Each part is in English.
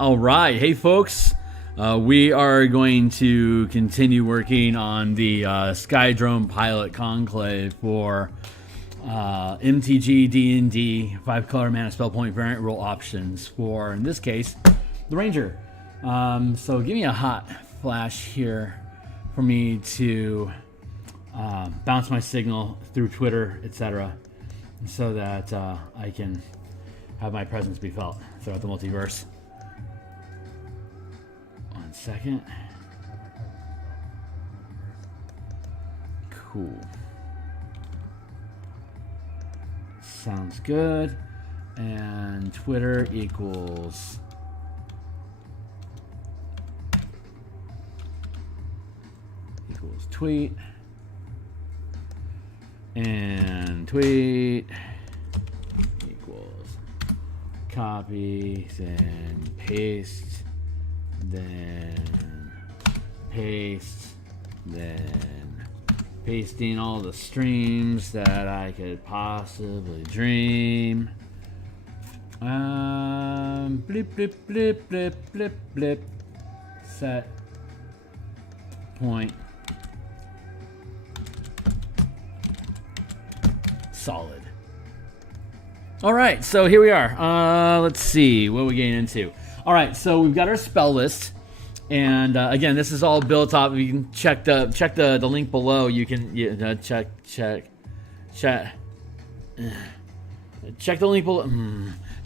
All right, hey folks, we are going to continue working on the Sky Drone pilot conclave for MTG, D&D, 5-color mana spell point variant rule options for, in this case, the Ranger. So give me a hot flash here for me to bounce my signal through Twitter, etc., so that I can have my presence be felt throughout the multiverse. 1 second. Cool. Sounds good. And Twitter equals tweet. And tweet equals copy, then paste, then paste, then pasting all the streams that I could possibly dream. Blip, blip, blip, blip, blip, blip. Set point. Solid. All right, so here we are. Let's see what we're getting into. All right, so we've got our spell list, and again, this is all built off. You can check the link below. You can check the link below.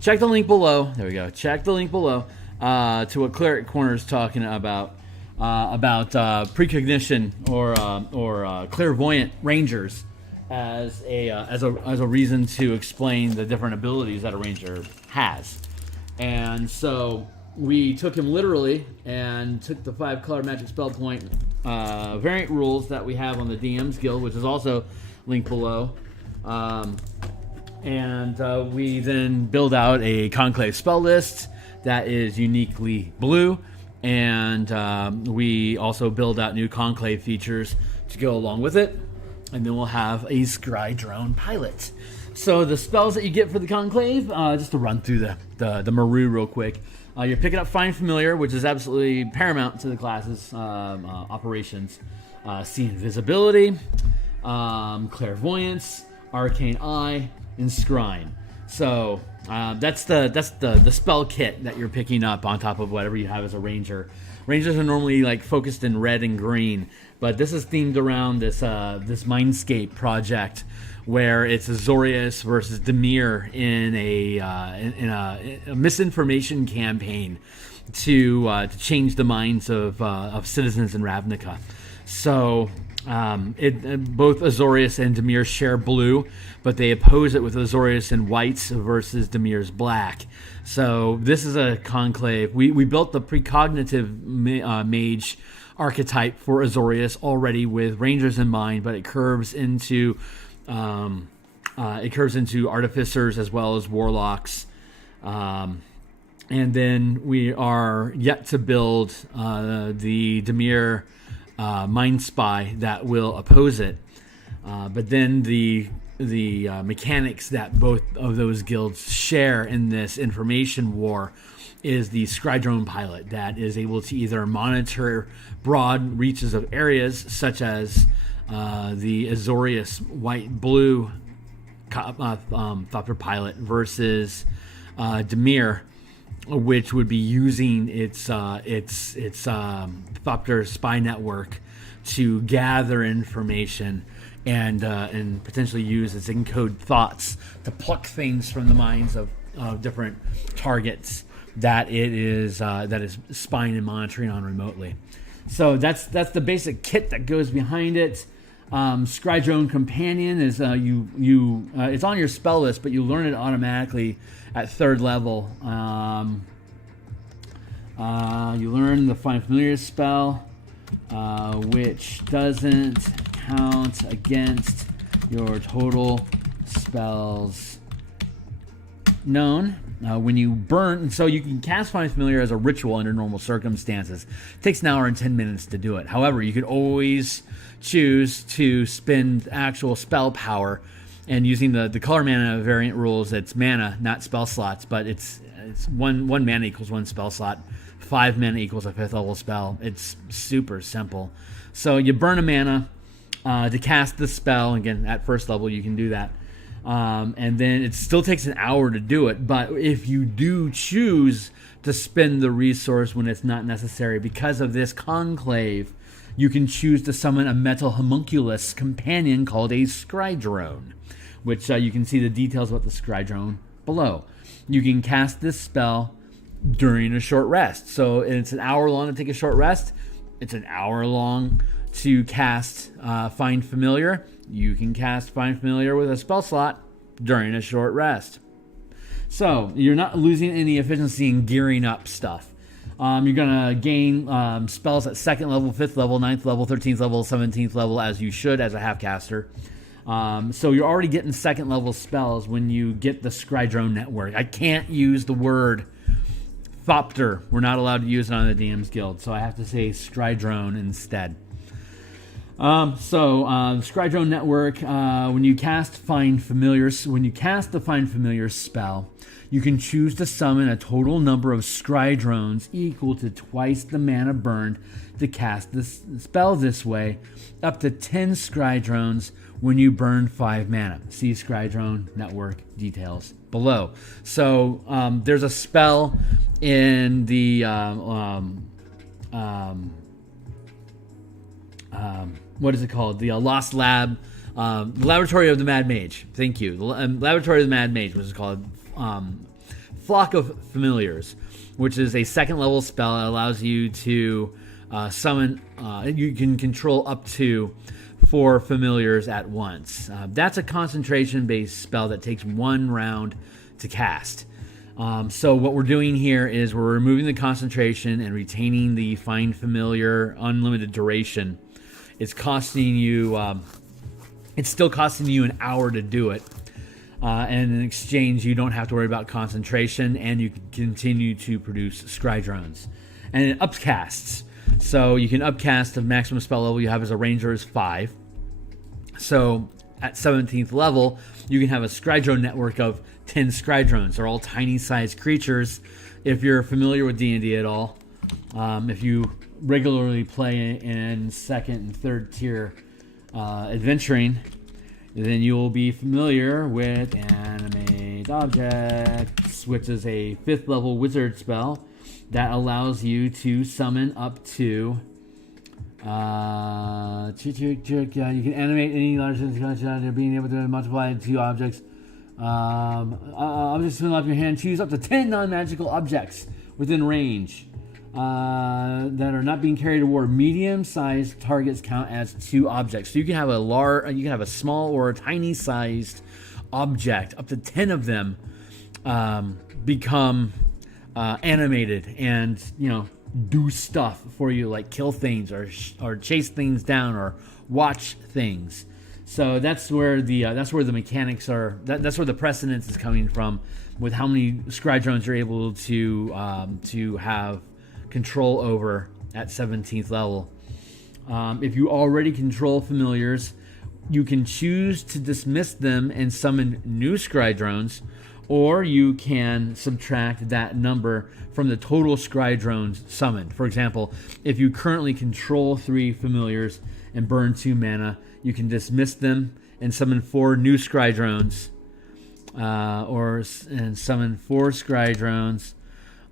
Check the link below. There we go. Check the link below to what Cleric Corner is talking about precognition or clairvoyant rangers as a reason to explain the different abilities that a ranger has. And so we took him literally and took the 5-color magic spell point variant rules that we have on the DMsGuild, which is also linked below. And we then build out a conclave spell list that is uniquely blue. And we also build out new conclave features to go along with it. And then we'll have a Scribe Drone pilot. So the spells that you get for the conclave, just to run through the Maru real quick. You're picking up Find Familiar, which is absolutely paramount to the class's operations. See Invisibility, Clairvoyance, Arcane Eye, and Scry. So that's the spell kit that you're picking up on top of whatever you have as a ranger. Rangers are normally like focused in red and green, but this is themed around this Mindscape project where it's Azorius versus Dimir in a misinformation campaign to change the minds of citizens in Ravnica. So both Azorius and Dimir share blue, but they oppose it with Azorius in whites versus Dimir's black. So this is a conclave. We built the precognitive mage archetype for Azorius already with rangers in mind, but it curves into artificers as well as warlocks. And then we are yet to build the Dimir Mind Spy that will oppose it. But then the mechanics that both of those guilds share in this information war is the Squadron Drone pilot that is able to either monitor broad reaches of areas such as the Azorius white-blue Thopter pilot versus Dimir, which would be using its Thopter spy network to gather information and potentially use its encode thoughts to pluck things from the minds of different targets that it is spying and monitoring on remotely. So that's the basic kit that goes behind it. Scribe Drone Companion is it's on your spell list, but you learn it automatically at 3rd level. You learn the Find Familiar spell, which doesn't count against your total spells known. When you burn, so you can cast Find Familiar as a ritual under normal circumstances. It takes an hour and 10 minutes to do it. However, you could always choose to spend actual spell power And using the color mana variant rules, it's mana, not spell slots, but it's one mana equals 1 spell slot. 5 mana equals a 5th level spell. It's super simple. So you burn a mana to cast the spell. Again, at first level, you can do that. And then it still takes an hour to do it. But if you do choose to spend the resource when it's not necessary, because of this Conclave, you can choose to summon a metal Homunculus Companion called a Scribe Drone, which you can see the details about the Scribe Drone below. You can cast this spell during a short rest. So it's an hour long to take a short rest. It's an hour long to cast Find Familiar. You can cast Find Familiar with a spell slot during a short rest. So you're not losing any efficiency in gearing up stuff. You're going to gain spells at 2nd level, 5th level, 9th level, 13th level, 17th level, as you should as a half caster. So you're already getting 2nd level spells when you get the Scribe Drone network. I can't use the word Thopter. We're not allowed to use it on the DMsGuild, so I have to say Scribe Drone instead. Scribe Drone network, when you cast Find Familiars, when you cast the Find Familiar spell, you can choose to summon a total number of Scribe Drones equal to twice the mana burned to cast this spell this way, up to 10 Scribe Drones when you burn 5 mana. See Scribe Drone network details below. So there's a spell in the what is it called? The Lost Lab, Laboratory of the Mad Mage. Thank you. The Laboratory of the Mad Mage, which is called Flock of Familiars, which is a 2nd level spell that allows you to summon. You can control up to 4 familiars at once. That's a concentration-based spell that takes 1 round to cast. So what we're doing here is we're removing the concentration and retaining the Find Familiar unlimited duration. It's costing you. It's still costing you an hour to do it. And in exchange, you don't have to worry about concentration, and you can continue to produce Scribe Drones. And it upcasts. So you can upcast. The maximum spell level you have as a ranger is 5. So at 17th level, you can have a Scribe Drone network of 10 Scribe Drones. They're all tiny-sized creatures. If you're familiar with D&D at all, if you regularly play in 2nd and 3rd tier adventuring, then you will be familiar with Animate Objects, which is a 5th level wizard spell that allows you to summon up to you can animate any large being able to multiply 2 objects. Objects spin off your hand. Choose up to 10 non-magical objects within range that are not being carried to war. Medium-sized targets count as 2 objects. So you can have a small or a tiny-sized object. Up to 10 of them become animated and do stuff for you, like kill things or chase things down or watch things. So that's where the mechanics are. That's where the precedence is coming from, with how many Scribe Drones you're able to have control over at 17th level. If you already control familiars, you can choose to dismiss them and summon new Scribe Drones, or you can subtract that number from the total Scribe Drones summoned. For example, if you currently control 3 familiars and burn 2 mana, you can dismiss them and summon 4 new Scry Drones, and summon 4 Scry Drones.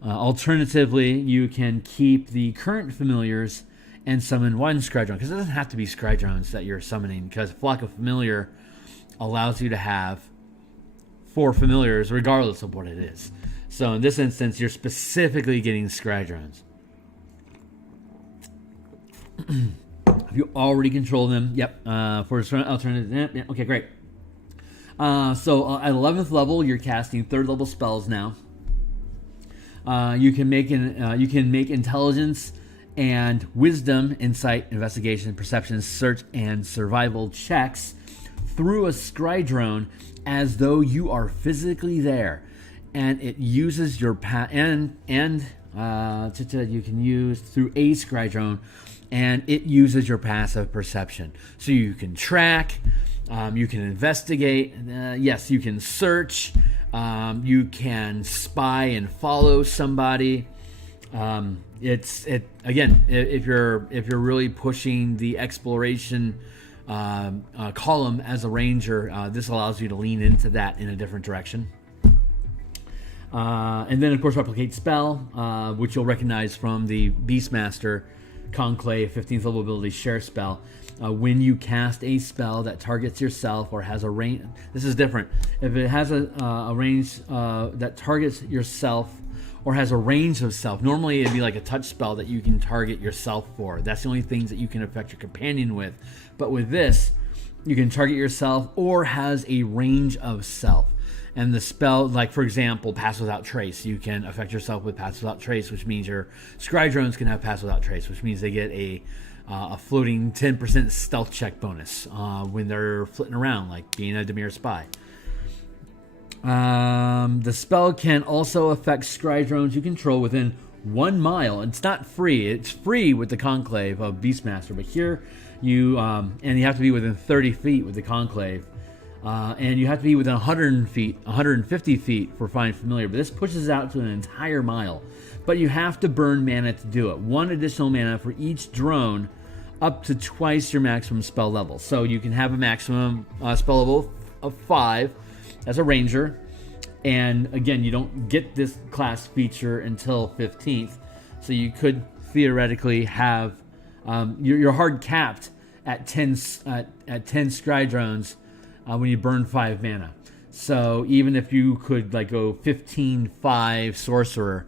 Alternatively, you can keep the current familiars and summon 1 Scry Drone, because it doesn't have to be Scry Drones that you're summoning, because Flock of Familiar allows you to have 4 familiars regardless of what it is. So in this instance, you're specifically getting Scry Drones. If you already control them, yep. For alternative, yeah, okay, great. So at 11th level, you're casting 3rd level spells now. You can make intelligence and wisdom, insight, investigation, perception, search, and survival checks through a Scry Drone as though you are physically there, and it uses your you can use through a Scry Drone, and it uses your passive perception, so you can track You can investigate. Yes, you can search. You can spy and follow somebody. Again, if you're really pushing the exploration column as a ranger, this allows you to lean into that in a different direction. And then, of course, replicate spell, which you'll recognize from the Beastmaster Conclave 15th level ability share spell. When you cast a spell that targets yourself or has a range, this is different. If it has a range that targets yourself or has a range of self, normally it'd be like a touch spell that you can target yourself for. That's the only things that you can affect your companion with. But with this, you can target yourself or has a range of self. And the spell, like for example, Pass Without Trace, you can affect yourself with Pass Without Trace, which means your Scribe Drones can have Pass Without Trace, which means they get a floating 10% stealth check bonus when they're flitting around, like being a Dimir spy. The spell can also affect Scribe Drones you control within 1 mile. It's not free. It's free with the Conclave of Beastmaster, but here you and you have to be within 30 feet with the Conclave. And you have to be within 150 feet for Find Familiar. But this pushes out to an entire mile. But you have to burn mana to do it. 1 additional mana for each drone, up to twice your maximum spell level. So you can have a maximum spell level of 5 as a ranger. And again, you don't get this class feature until 15th. So you could theoretically have... you're hard capped at 10 Scry Drones when you burn 5 mana. So even if you could like go 15-5 sorcerer,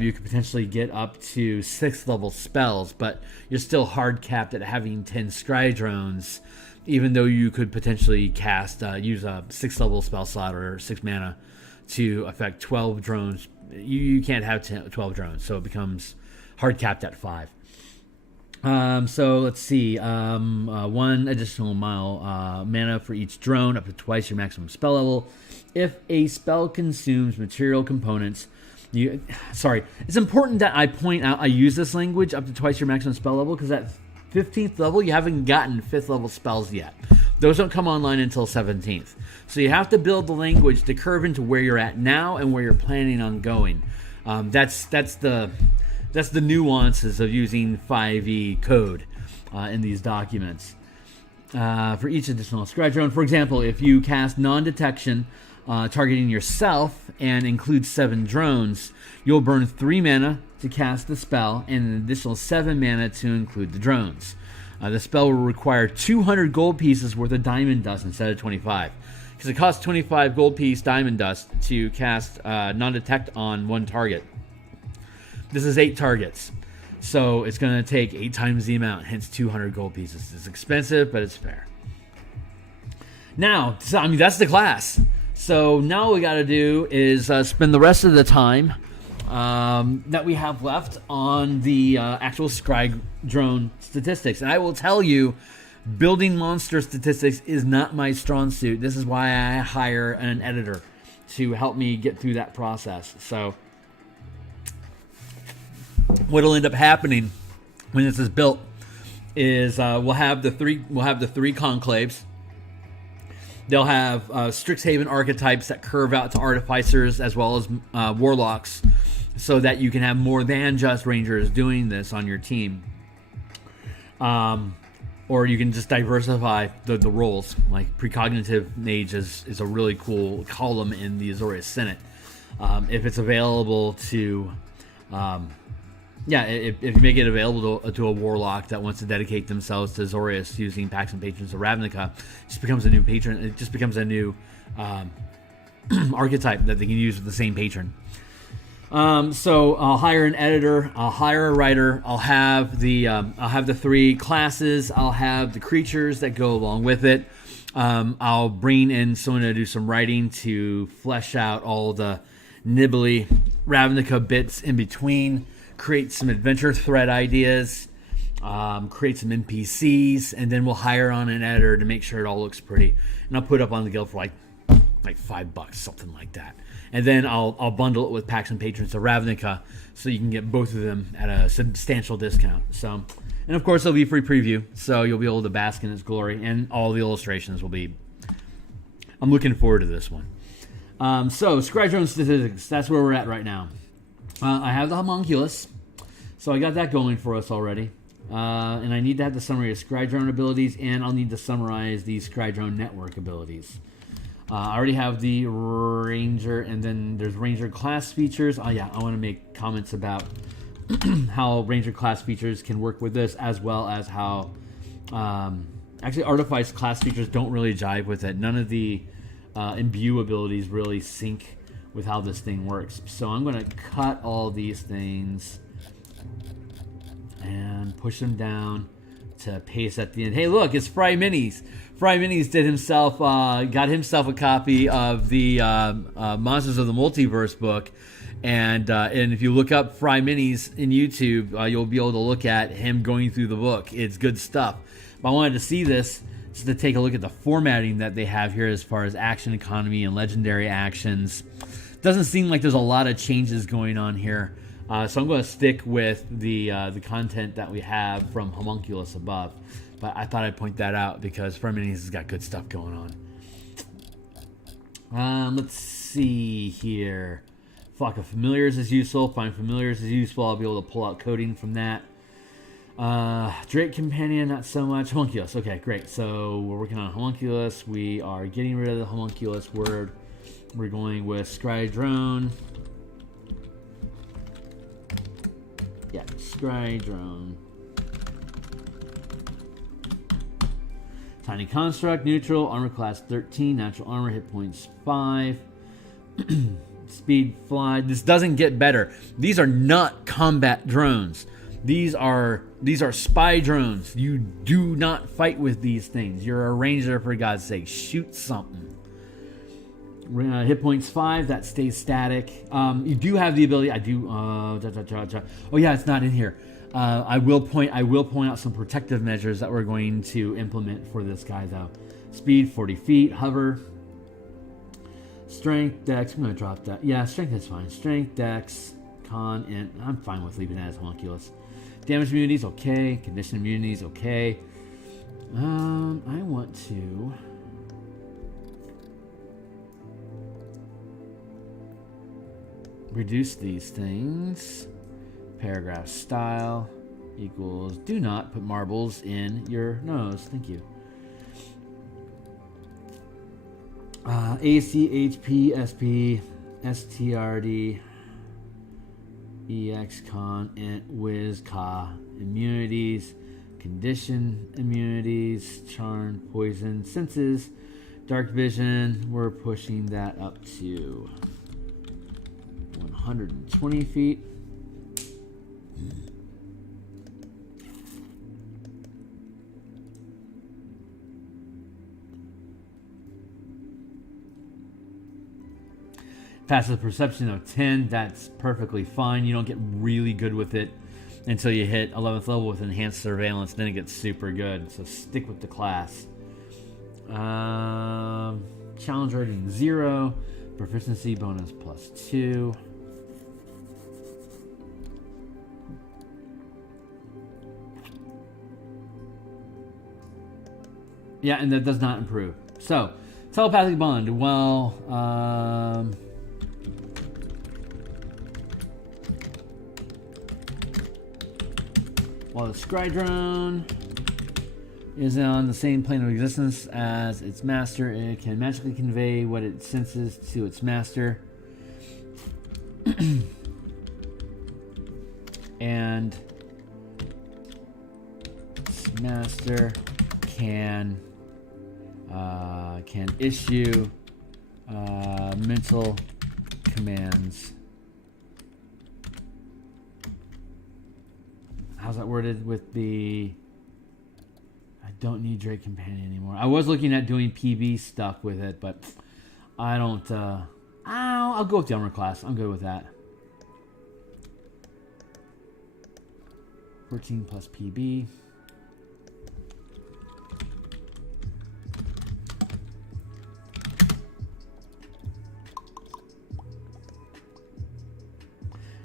you could potentially get up to 6th level spells, but you're still hard capped at having 10 Scry Drones, even though you could potentially use a 6th level spell slot or 6 mana to affect 12 drones. You can't have 12 drones, so it becomes hard capped at 5. So let's see. 1 additional mana for each drone, up to twice your maximum spell level. If a spell consumes material components, it's important that I point out I use this language, up to twice your maximum spell level, because at 15th level you haven't gotten 5th level spells yet. Those don't come online until 17th. So you have to build the language to curve into where you're at now and where you're planning on going. That's the nuances of using 5e code in these documents. For each additional Scribe Drone, for example, if you cast non-detection targeting yourself and includes 7 drones, you'll burn 3 mana to cast the spell and an additional 7 mana to include the drones. The spell will require 200 gold pieces worth of diamond dust instead of 25. Because it costs 25 gold piece diamond dust to cast non-detect on 1 target. This is 8 targets, so it's going to take 8 times the amount, hence 200 gold pieces. It's expensive, but it's fair. Now, that's the class. So now what we got to do is spend the rest of the time that we have left on the actual Scribe Drone statistics. And I will tell you, building monster statistics is not my strong suit. This is why I hire an editor to help me get through that process. So what'll end up happening when this is built is we'll have the three conclaves. They'll have Strixhaven archetypes that curve out to artificers as well as warlocks, so that you can have more than just rangers doing this on your team. Or you can just diversify the roles. Like Precognitive Mage is a really cool column in the Azorius Senate. If it's available to... if you make it available to a warlock that wants to dedicate themselves to Azorius using Pax and Patrons of Ravnica, it just becomes a new patron. It just becomes a new archetype that they can use with the same patron. So I'll hire an editor. I'll hire a writer. I'll have the 3 classes. I'll have the creatures that go along with it. I'll bring in someone to do some writing to flesh out all the nibbly Ravnica bits in between. Create some adventure thread ideas, create some NPCs, and then we'll hire on an editor to make sure it all looks pretty. And I'll put it up on the guild for like $5, something like that. And then I'll bundle it with Pax and Patrons of Ravnica, so you can get both of them at a substantial discount. So And of course, it'll be free preview, so you'll be able to bask in its glory, and all the illustrations will be. I'm looking forward to this one. So, Squadron Statistics, that's where we're at right now. I have the Homunculus, so I got that going for us already. And I need to have the summary of Scribe Drone abilities, and I'll need to summarize the Scribe Drone network abilities. I already have the Ranger, and then there's Ranger class features. Oh yeah, I want to make comments about how Ranger class features can work with this, as well as how actually Artifice class features don't really jive with it. None of the imbue abilities really sync with how this thing works. So I'm going to cut all these things and push them down to paste at the end. Hey, look, it's Fry Minis. Fry Minis did himself, got himself a copy of the Monsters of the Multiverse book. And if you look up Fry Minis in YouTube, you'll be able to look at him going through the book. It's good stuff. But I wanted to see this just to take a look at the formatting that they have here as far as action economy and legendary actions. Doesn't seem like there's a lot of changes going on here. So I'm going to stick with the content that we have from Homunculus above. But I thought I'd point that out because Fry Minis has got good stuff going on. Let's see here. Flock of Familiars is useful. Find Familiars is useful. I'll be able to pull out coding from that. Drake Companion, not so much. Homunculus. Okay, great. So we're working on Homunculus. We are getting rid of the Homunculus word. We're going with Scribe Drone. Yeah, Scribe Drone. Tiny Construct, neutral, armor class 13, natural armor, hit points 5. Speed, fly. This doesn't get better. These are not combat drones. These are spy drones. You do not fight with these things. You're a ranger, for God's sake. Shoot something. Hit points 5. That stays static. You do have the ability. I do. Oh yeah, it's not in here. I will point out some protective measures that we're going to implement for this guy though. Speed 40 feet. Hover. Strength, Dex. I'm going to drop that. Yeah, strength is fine. Strength, Dex, Con, and I'm fine with leaving that as Homunculus. Damage immunities, okay. Condition immunities, okay. I want to reduce these things. Paragraph style equals do not put marbles in your nose. Thank you. AC, HP, SP, STRD, EX, Con, Int, Wiz, Ka. Immunities, condition immunities, charm, poison, senses, dark vision. We're pushing that up to 120 feet. Passive perception of 10, that's perfectly fine. You don't get really good with it until you hit 11th level with enhanced surveillance, then it gets super good. So stick with the class. Challenge rating 0, proficiency bonus +2. Yeah, and that does not improve. So, Telepathic Bond. Well, while the Scribe Drone is on the same plane of existence as its master, it can magically convey what it senses to its master. And its master can issue mental commands. How's that worded with the... I don't need Drake Companion anymore. I was looking at doing PB stuff with it, but I don't... I'll go with the armor class. I'm good with that. 14 plus PB.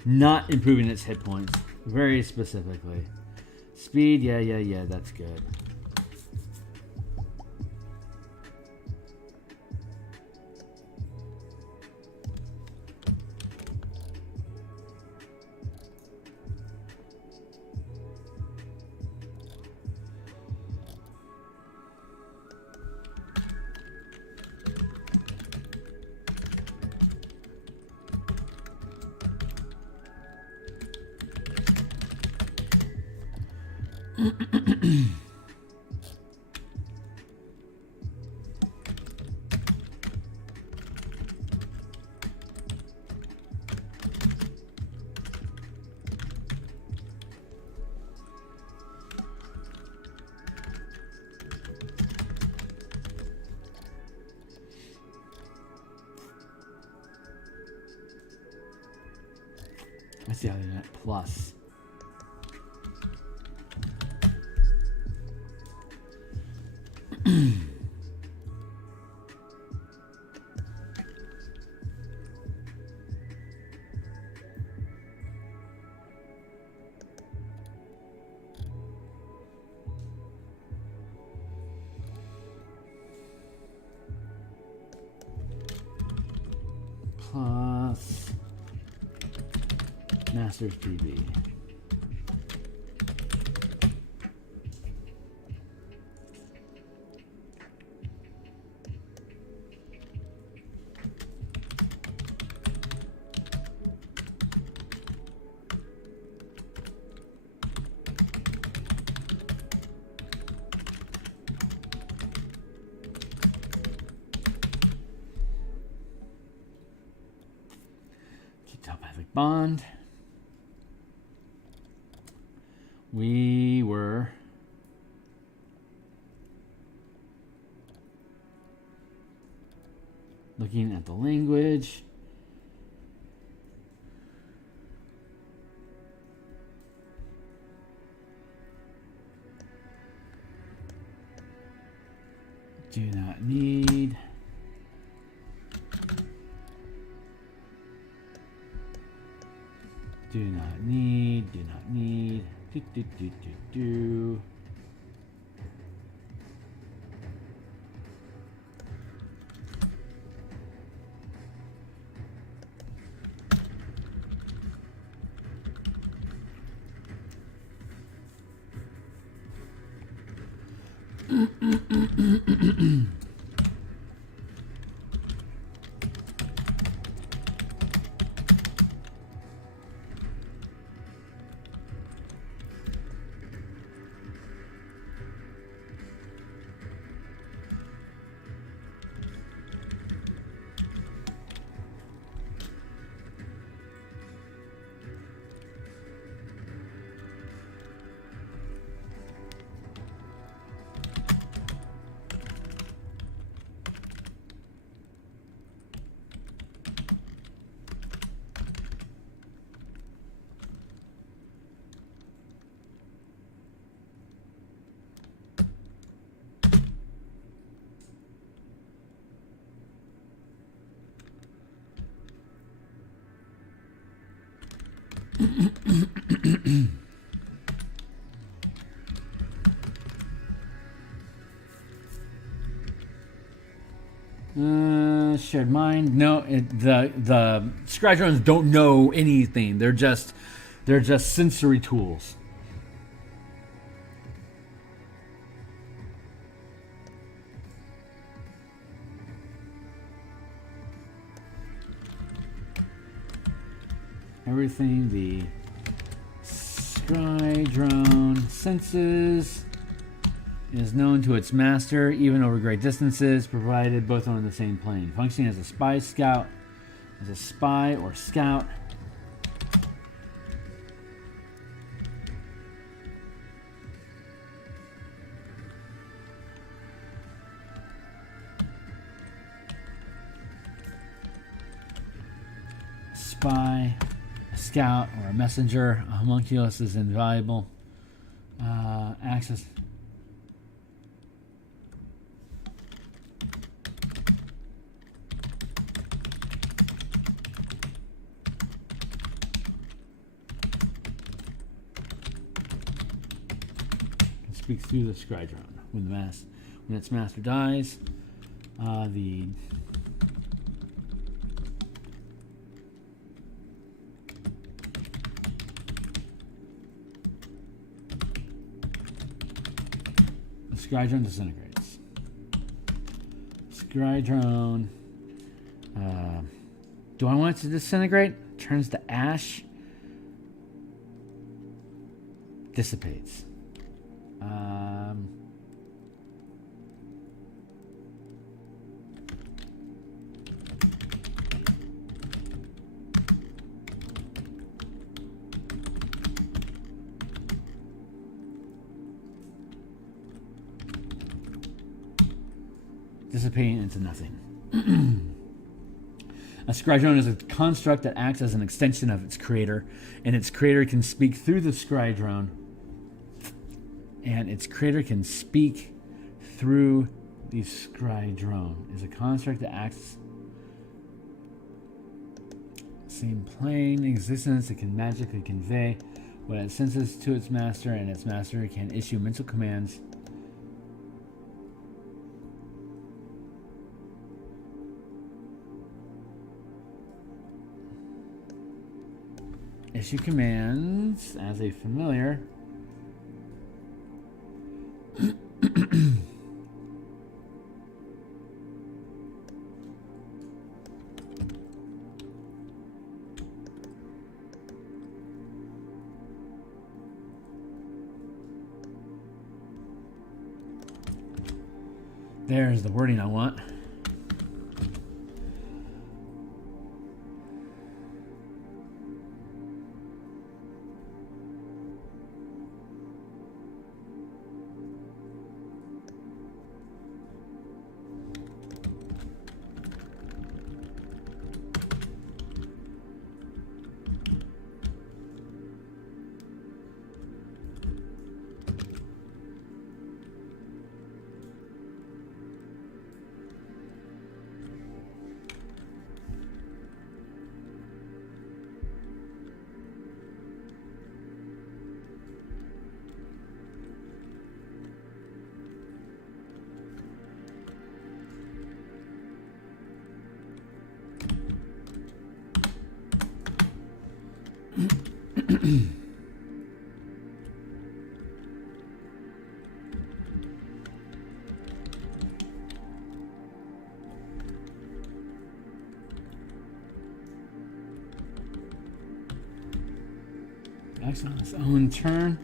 Not improving its hit points. Very specifically. Speed, yeah, that's good. Let's see how they net plus. Plus Master's PB. Telepathic Bond. We were looking at the language. Do not need. Do not need, do not need, do. Shared mind. No, the Scribe Drones don't know anything. They're just sensory tools. Everything the Scribe Drone senses is known to its master, even over great distances, provided both are on the same plane. Functioning as a spy or scout. Spy, a scout, or a messenger. A homunculus is invaluable. Access. speak through the Scry Drone. When its master dies, the Scry Drone disintegrates. Scry Drone. Do I want it to disintegrate? Turns to ash. Dissipates. Dissipating into nothing. A Scry Drone is a construct that acts as an extension of its creator, and its creator can speak through the Scry Drone. And its creator can speak through the Scry Drone. Is a construct that acts same plane existence. It can magically convey what it senses to its master, and its master can issue mental commands. Issue commands as a familiar. There's the wording I want. Acts on its own turn.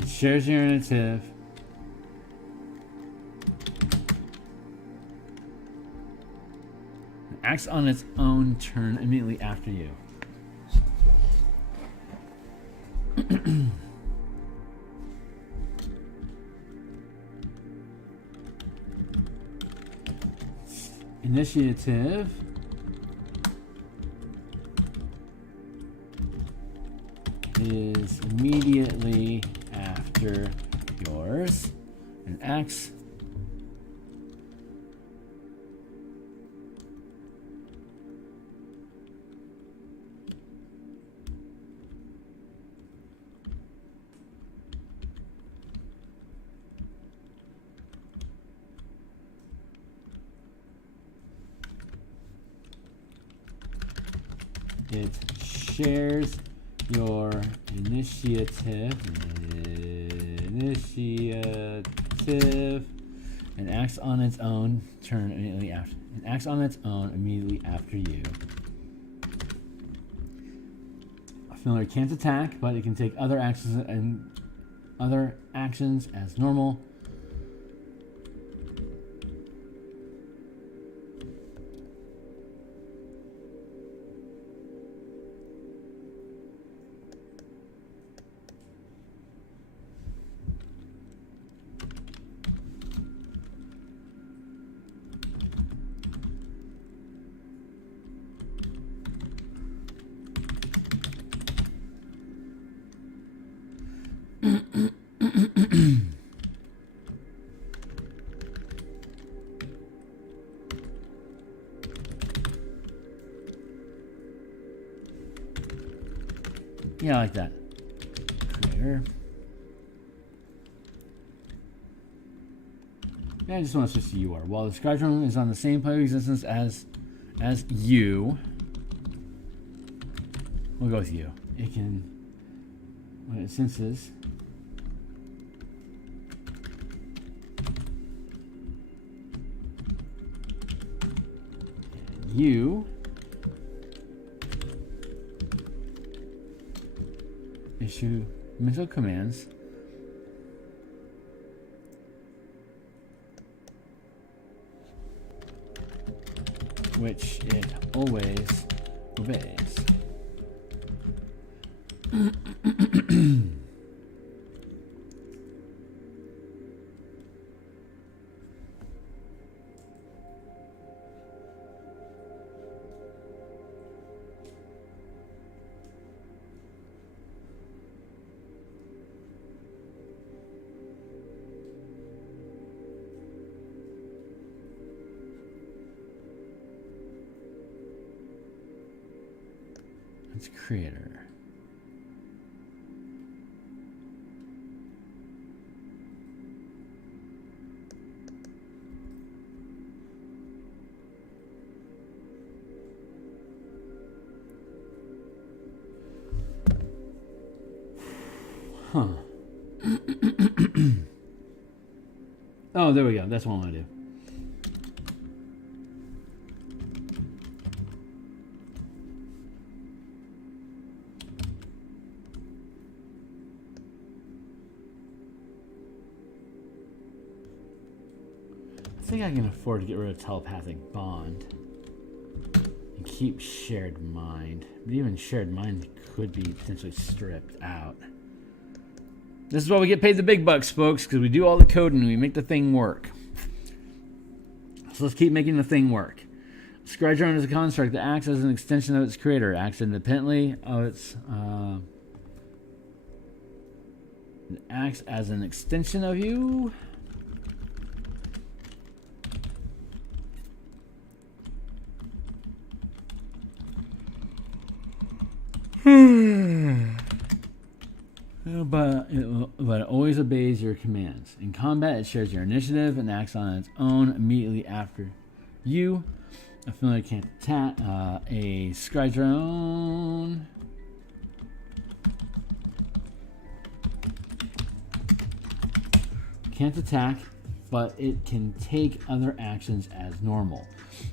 It shares your initiative. It acts on its own turn immediately after you. Initiative is immediately after yours and acts it shares your initiative and acts on its own turn immediately after. It acts on its own immediately after you. A familiar can't attack, but it can take other actions as normal. Yeah, I like that. Creator. Yeah, I just want to switch to you are. While the Squadron Drone is on the same plane of existence as you, we'll go with you. It can, when it senses, you issue mental commands which it always obeys. It's creator. Huh. Oh, there we go. That's what I want to do. I think I can afford to get rid of Telepathic Bond and keep Shared Mind. But even Shared Mind could be potentially stripped out. This is why we get paid the big bucks, folks, because we do all the coding and we make the thing work. So let's keep making the thing work. Scribe Drone is a construct that acts as an extension of its creator, acts independently of its... it acts as an extension of you. But it always obeys your commands. In combat, it shares your initiative and acts on its own immediately after you. A familiar can't attack. A Scribe Drone can't attack, but it can take other actions as normal.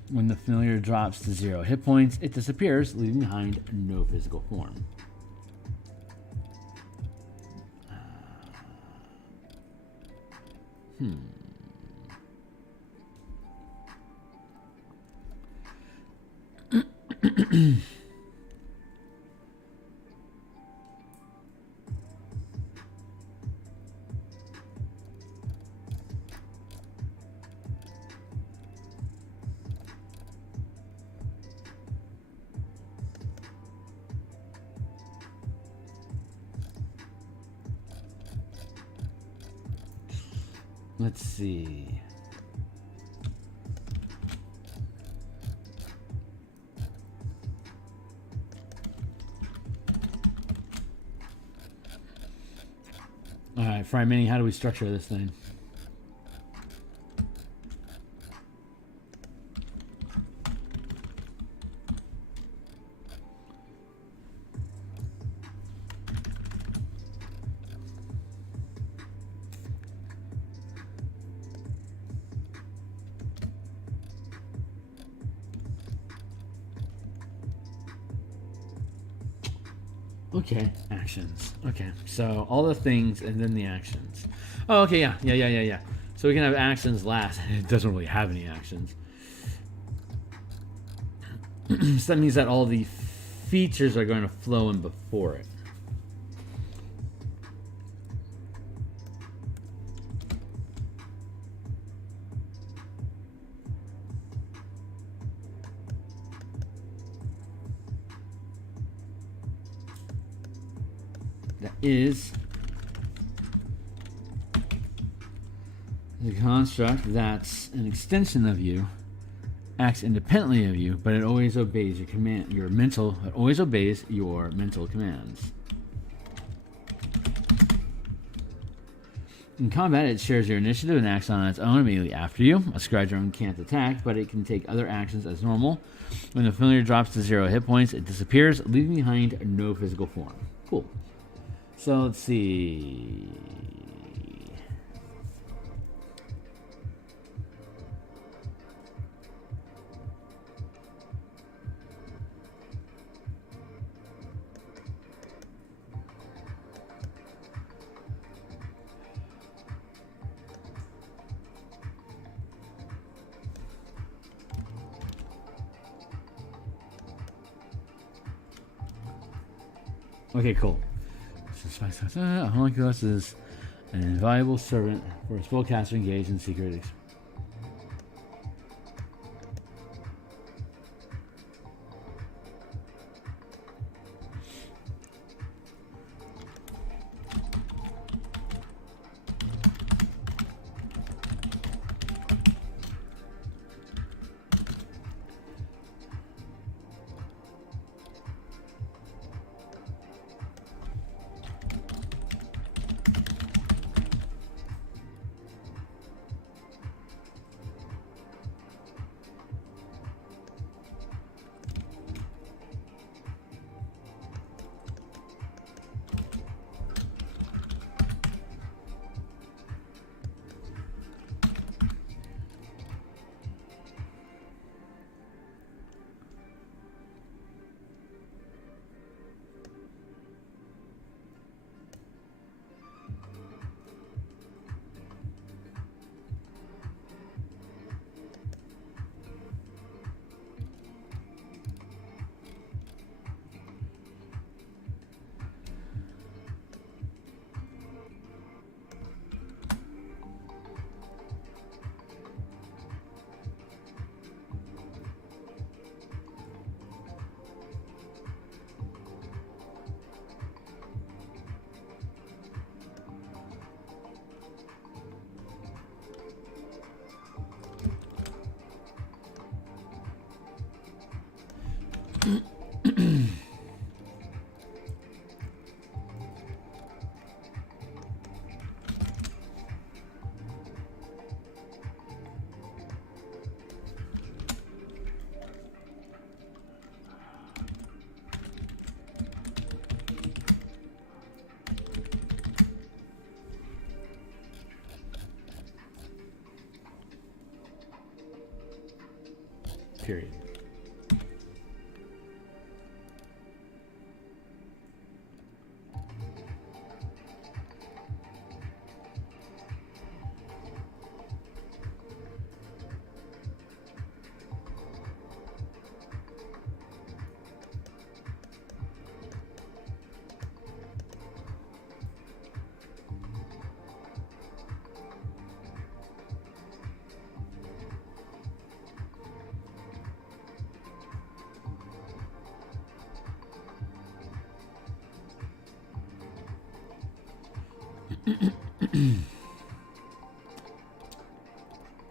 When the familiar drops to 0 hit points, it disappears, leaving behind no physical form. Let's see. All right, Fry Mini, how do we structure this thing? Okay, actions. Okay, so all the things and then the actions. Oh, okay, yeah. So we can have actions last. It doesn't really have any actions. So that means that all the features are going to flow in before it. That is the construct that's an extension of you, acts independently of you, but it always obeys your command. It always obeys your mental commands. In combat, it shares your initiative and acts on its own immediately after you. A Scribe Drone can't attack, but it can take other actions as normal. When the familiar drops to 0 hit points, it disappears, leaving behind no physical form. Cool. So let's see. Okay, cool. A homunculus is an invaluable servant for a spellcaster engaged in secret. Period.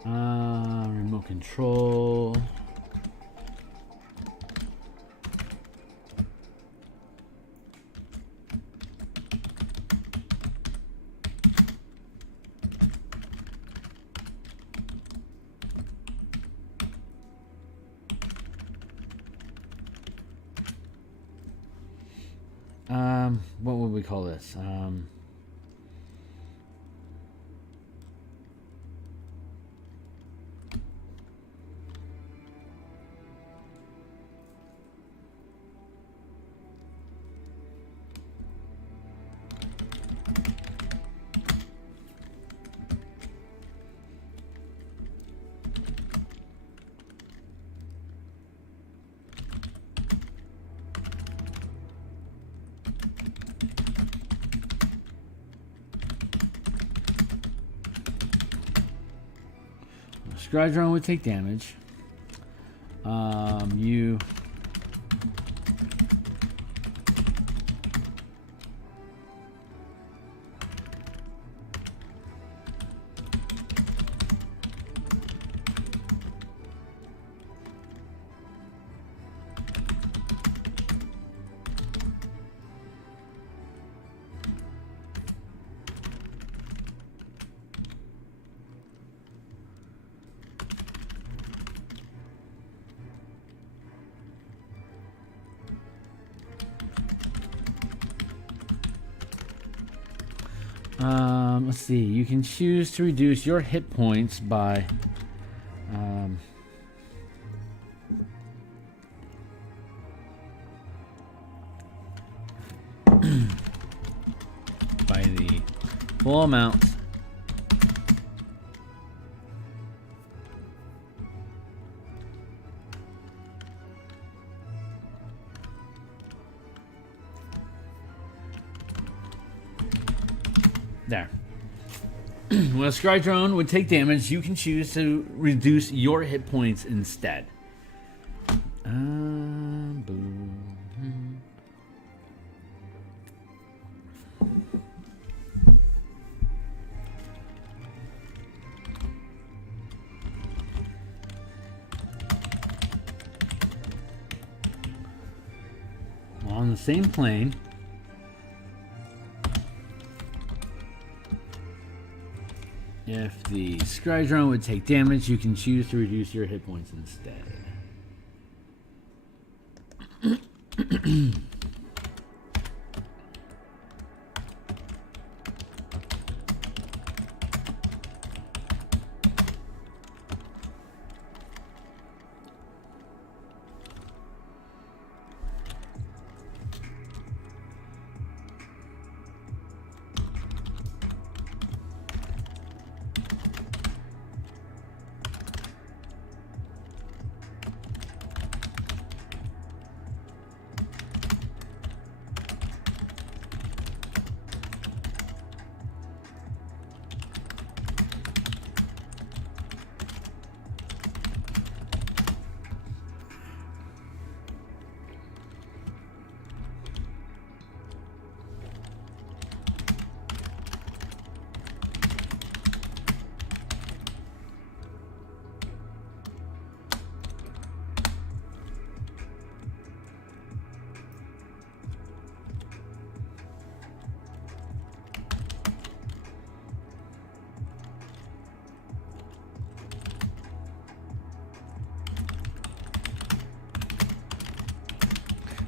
Remote control. What would we call this? Scribe Drone would take damage. You Let's see. You can choose to reduce your hit points by by the full amount. There. When a Scribe Drone would take damage, you can choose to reduce your hit points instead. Boom. On the same plane, if the Scribe Drone would take damage, you can choose to reduce your hit points instead.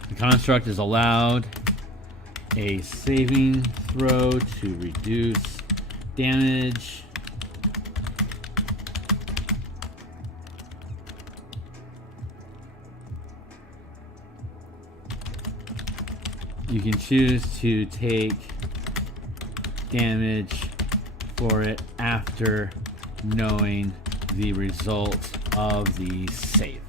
The construct is allowed a saving throw to reduce damage. You can choose to take damage for it after knowing the result of the save.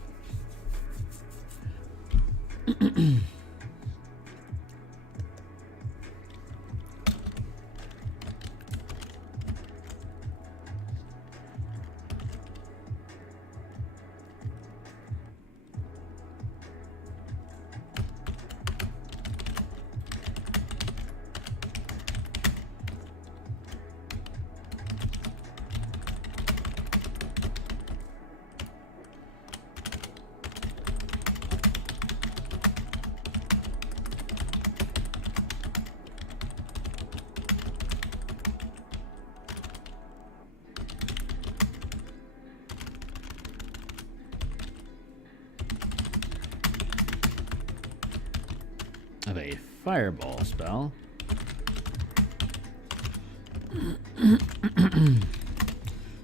Of a fireball spell.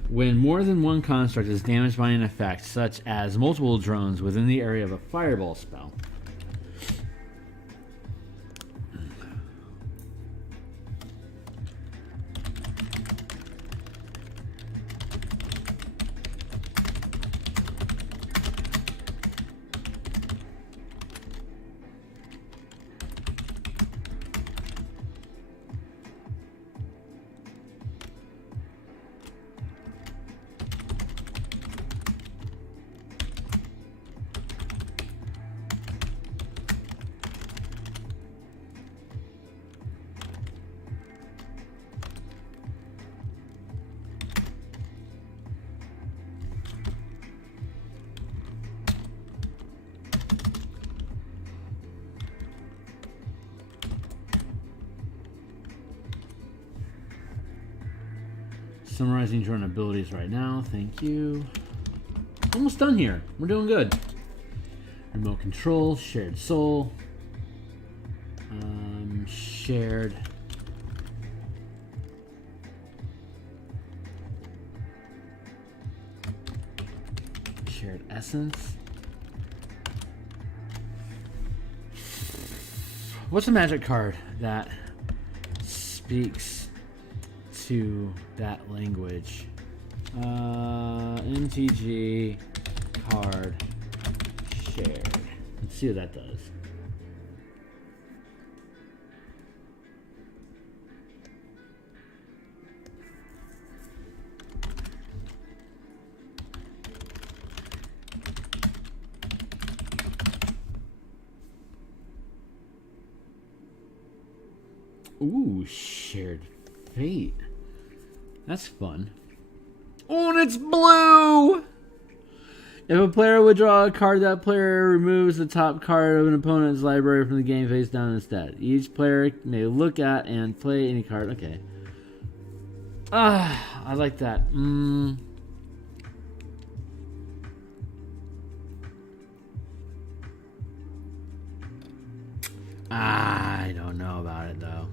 When more than one construct is damaged by an effect, such as multiple drones within the area of a fireball spell, summarizing drone abilities right now. Thank you. Almost done here. We're doing good. Remote control, shared soul, shared Shared essence. What's a magic card that speaks to that language? MTG card shared. Let's see what that does. Ooh, shared fate. That's fun. Oh, and it's blue! If a player would draw a card, that player removes the top card of an opponent's library from the game face down instead. Each player may look at and play any card. Okay. I like that. I don't know about it, though.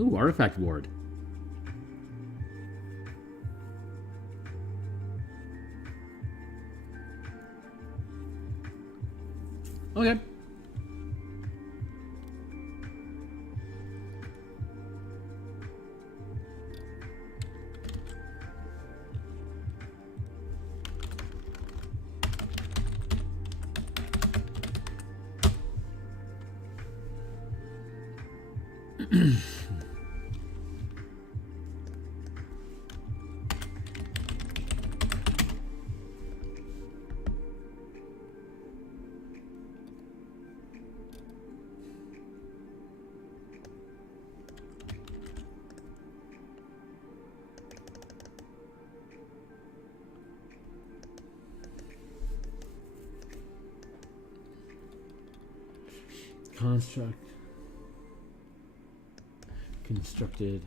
Ooh, artifact ward. Okay. Constructed.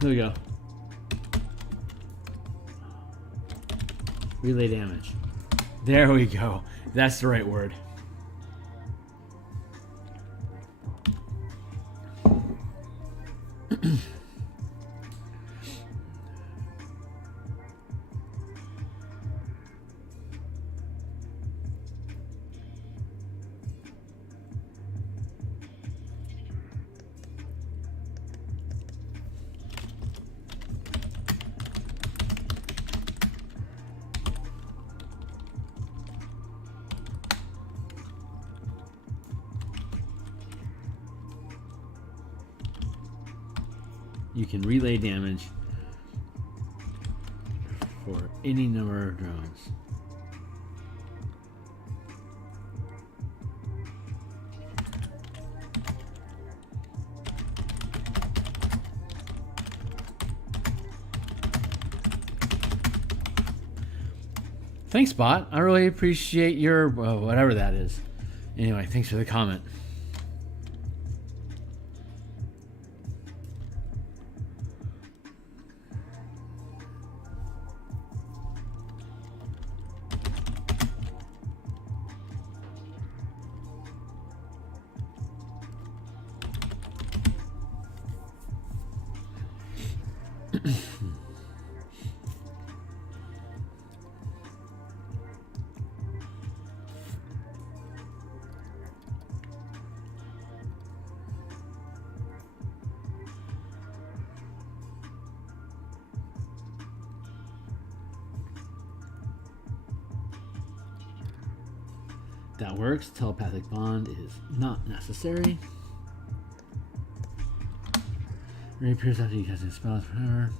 There we go. Relay damage. There we go. That's the right word. You can relay damage for any number of drones. Thanks, bot. I really appreciate your whatever that is. Anyway, thanks for the comment. That works. Telepathic Bond is not necessary. Reappears after you cast a spell forever.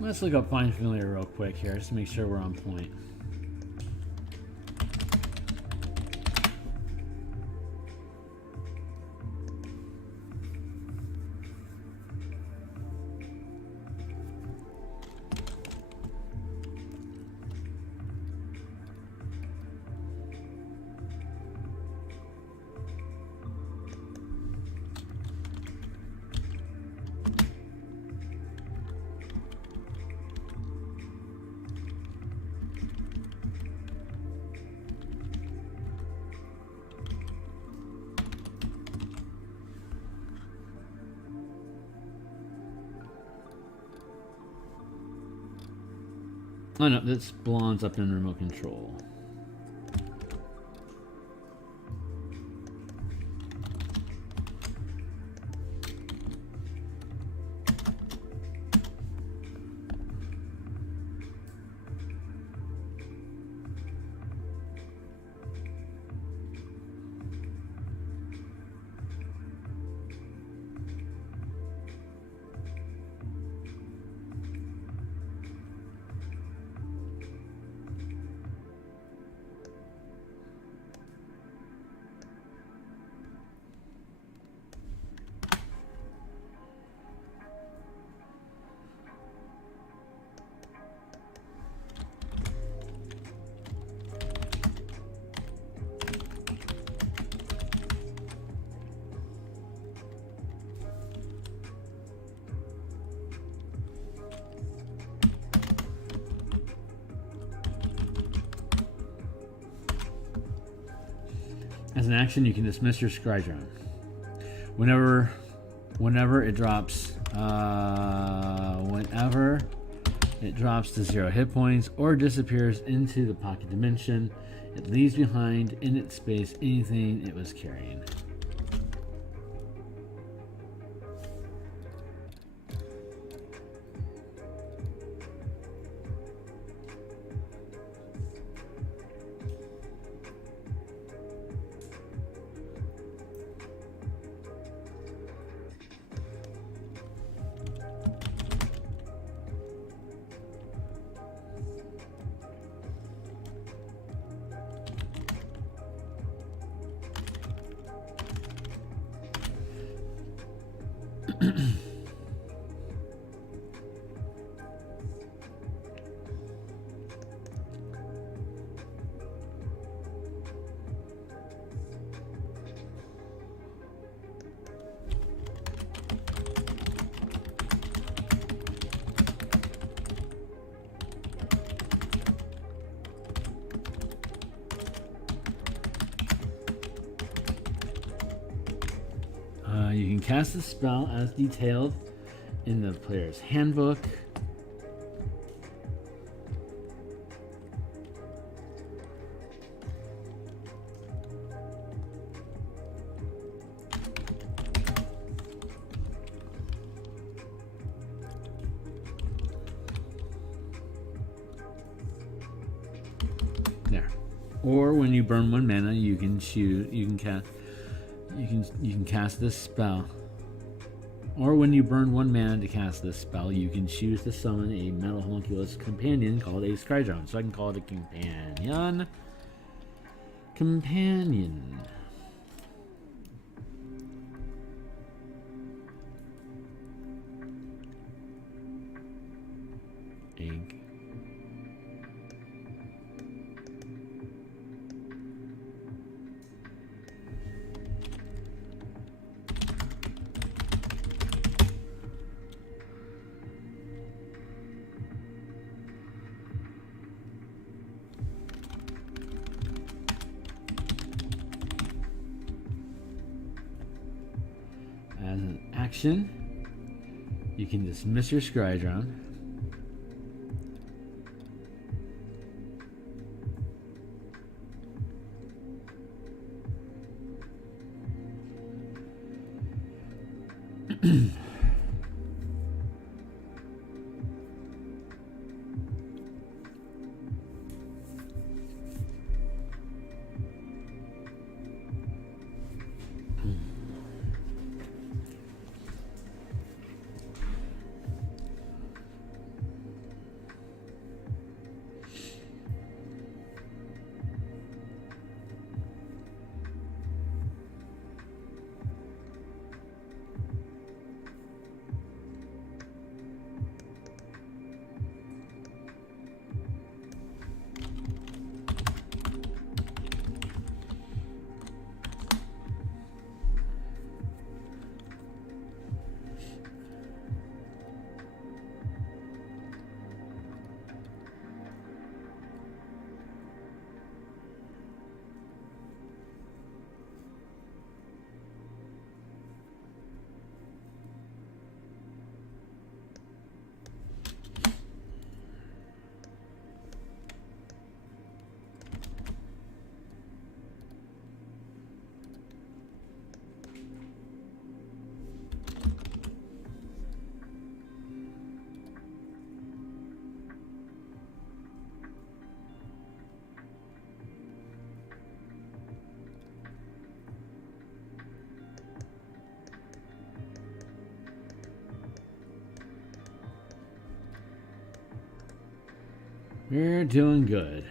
Let's look up Find Familiar real quick here, just to make sure we're on point. Oh no, this blonde's up in remote control. As an action, you can dismiss your Scry Drone. Whenever it drops to 0 hit points or disappears into the pocket dimension, it leaves behind in its space anything it was carrying. You can cast the spell as detailed in the player's handbook. There. Or when you burn 1 mana, you can choose. You can cast this spell. Or when you burn 1 mana to cast this spell, you can choose to summon a metal homunculus companion called a Scribe Drone. So I can call it a companion. Companion. Egg. As an action, you can dismiss your Scry Drone. We're doing good.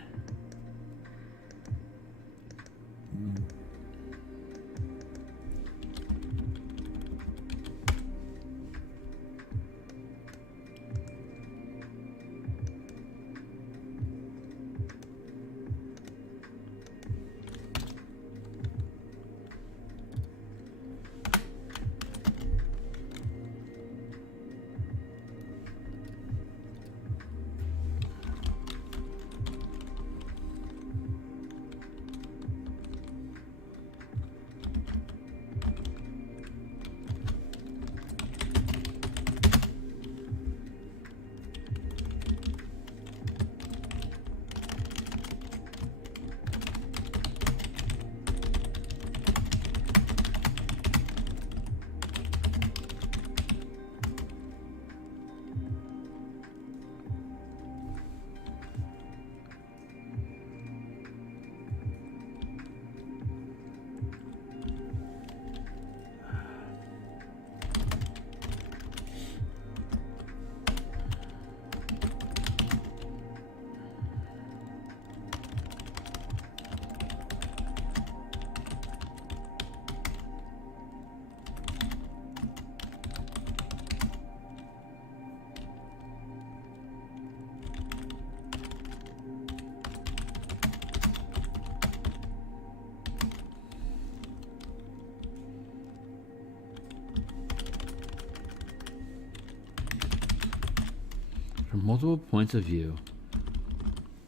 From multiple points of view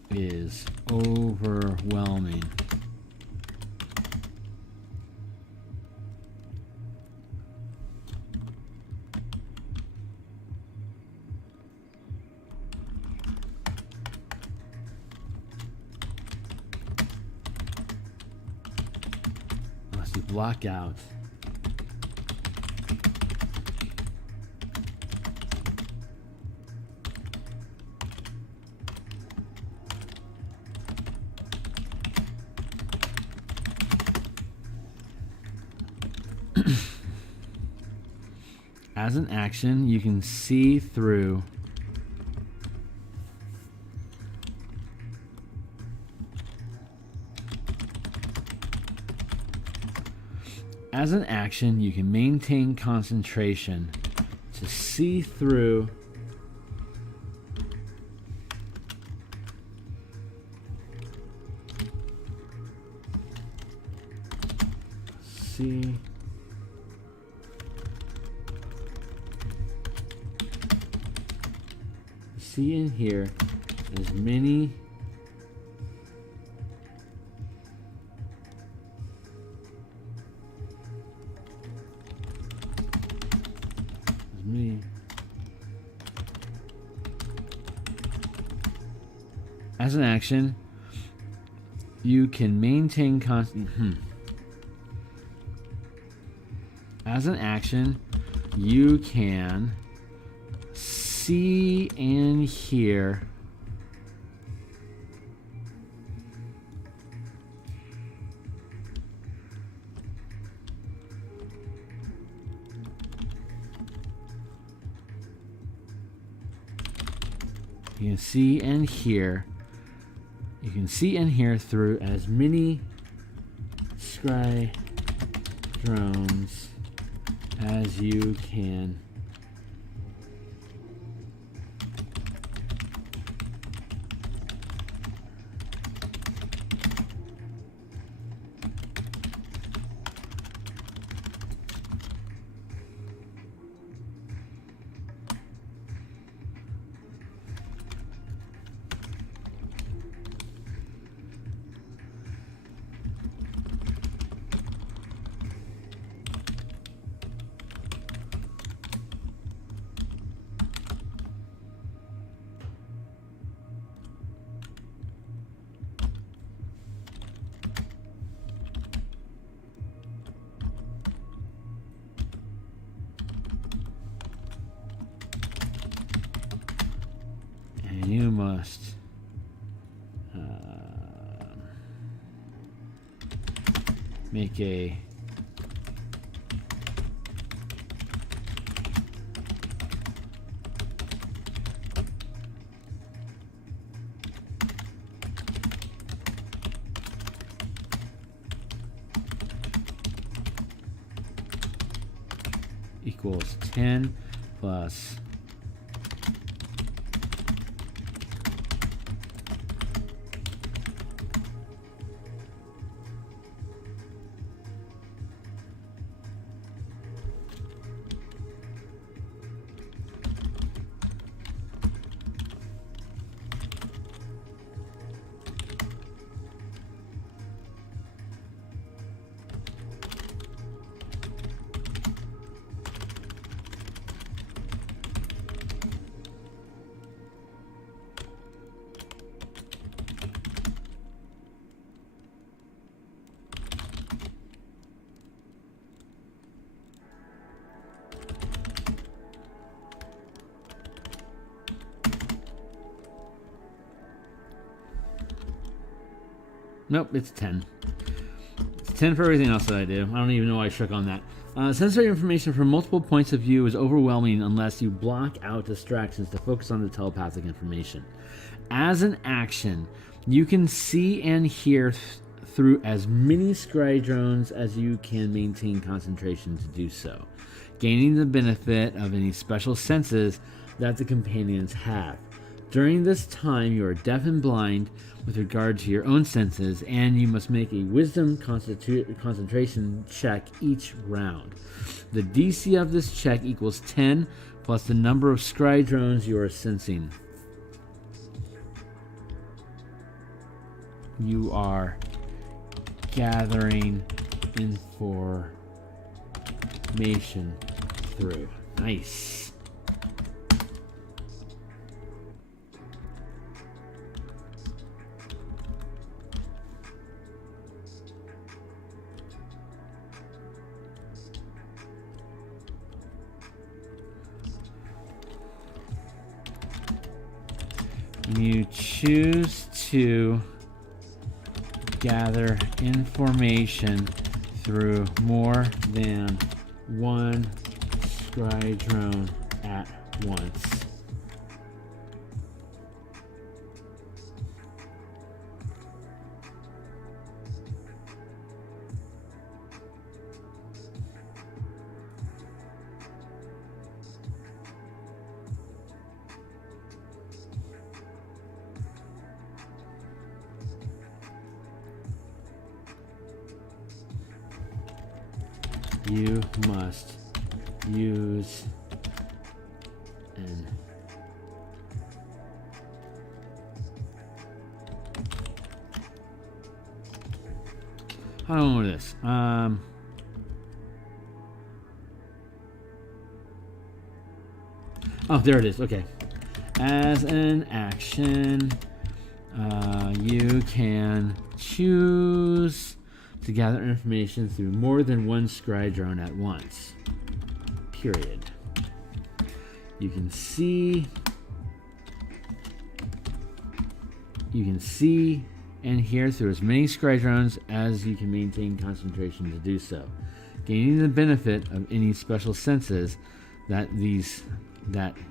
is overwhelming. Unless you block out as an action, you can see through as an action, you can maintain concentration to see through see in here as many as an action, you can maintain as an action, you can see and hear you can see and hear through as many Scry drones as you can. And you must make a equals 10 plus nope, it's 10. It's 10 for everything else that I do. I don't even know why I shook on that. Sensory information from multiple points of view is overwhelming unless you block out distractions to focus on the telepathic information. As an action, you can see and hear through as many Scry drones as you can maintain concentration to do so, gaining the benefit of any special senses that the companions have. During this time, you are deaf and blind with regard to your own senses, and you must make a wisdom concentration check each round. The DC of this check equals 10 plus the number of Scry drones you are sensing. You are gathering information through. Nice. You choose to gather information through more than one Scry Drone at once. You must use an I don't know what it is. Oh, there it is. Okay. As an action, you can choose to gather information through more than one Scry Drone at once. Period. You can see and hear through as many Scry Drones as you can maintain concentration to do so, gaining the benefit of any special senses that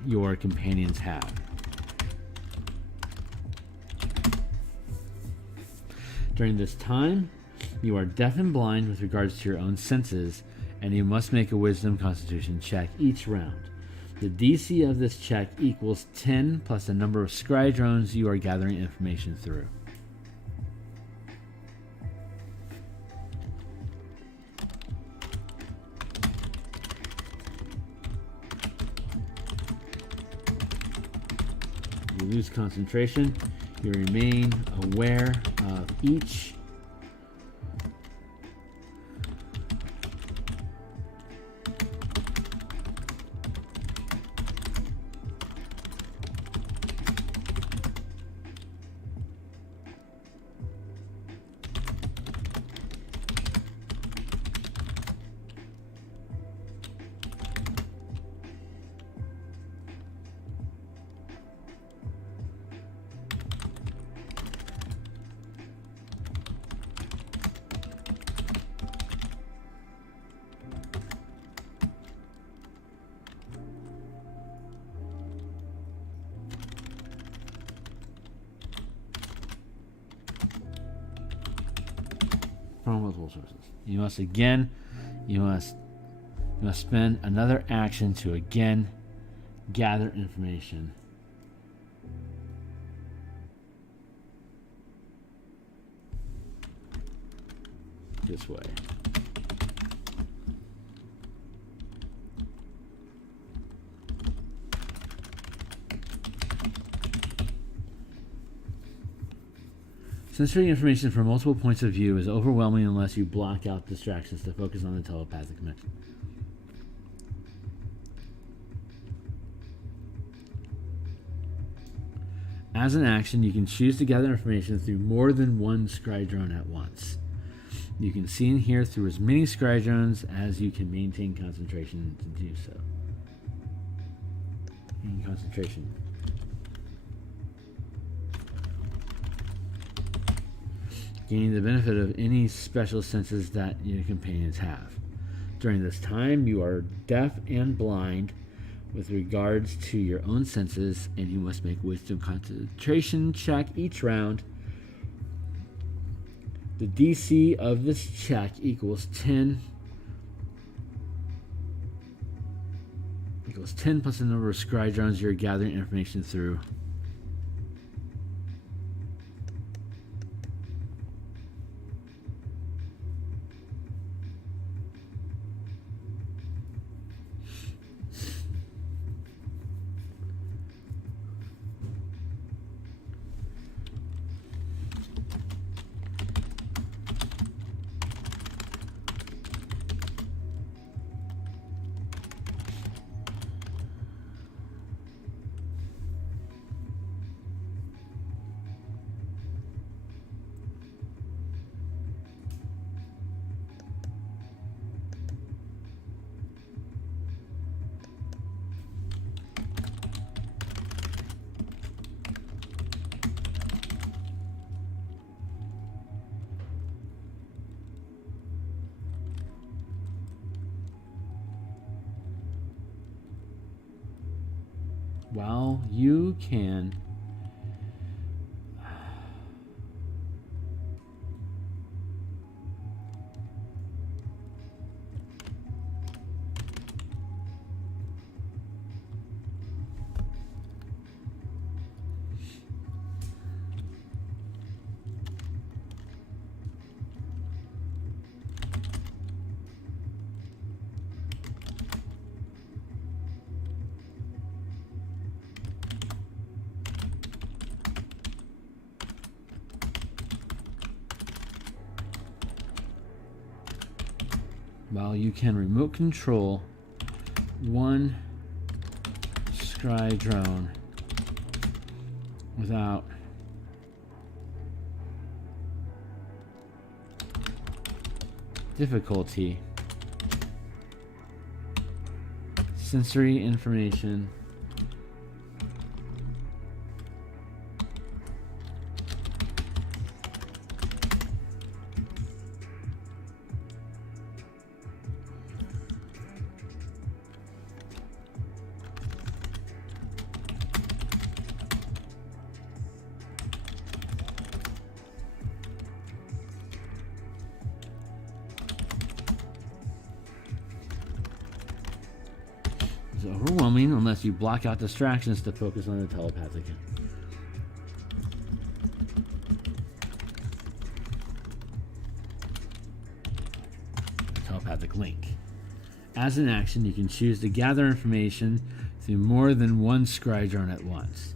your companions have. During this time, you are deaf and blind with regards to your own senses, and you must make a Wisdom Constitution check each round. The DC of this check equals 10 plus the number of Scry Drones you are gathering information through. You lose concentration. You remain aware of each from multiple sources. You must spend another action to again gather information. This way. Censoring information from multiple points of view is overwhelming unless you block out distractions to focus on the telepathic connection. As an action, you can choose to gather information through more than one Scry Drone at once. You can see and hear through as many Scry Drones as you can maintain concentration to do so. Concentration. Gaining the benefit of any special senses that your companions have. During this time, you are deaf and blind with regards to your own senses, and you must make Wisdom Concentration check each round. The DC of this check equals 10 plus the number of Scry Drones you're gathering information through. Well, you can... Well, you can remote control one Scry Drone without difficulty. Sensory information. It's overwhelming unless you block out distractions to focus on the telepathic. Telepathic link. As an action, you can choose to gather information through more than one Scry Drone at once.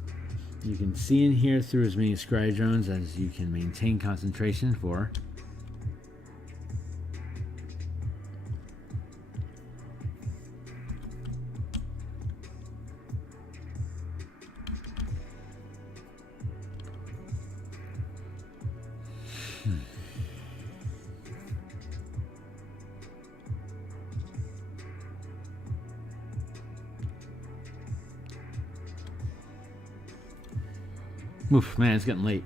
You can see and hear through as many Scry Drones as you can maintain concentration for. Oof, man, it's getting late.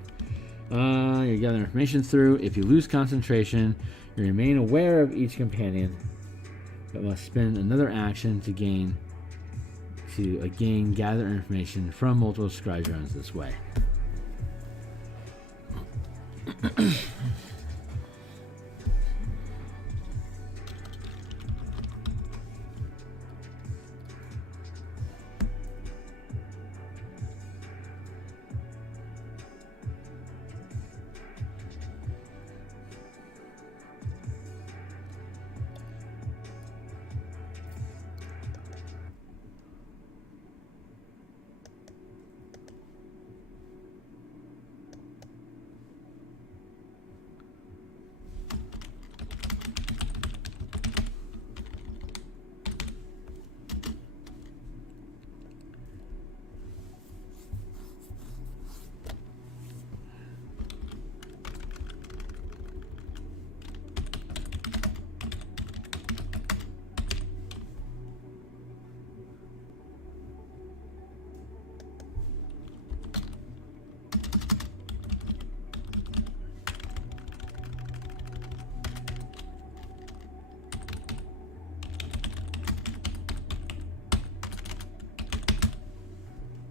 You gather information through. If you lose concentration, you remain aware of each companion, but must spend another action to again gather information from multiple Scry Drones this way.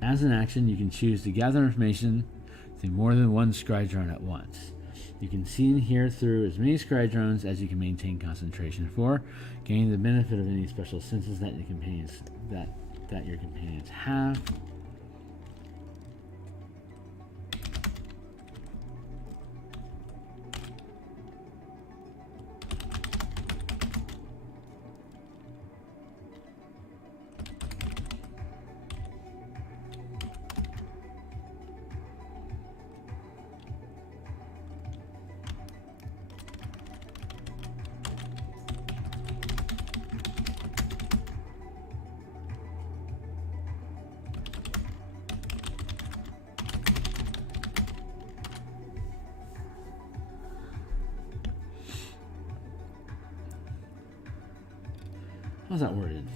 As an action, you can choose to gather information through more than one Scry Drone at once. You can see and hear through as many Scry Drones as you can maintain concentration for, gaining the benefit of any special senses that your companions have. How's that worded?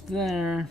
almost there.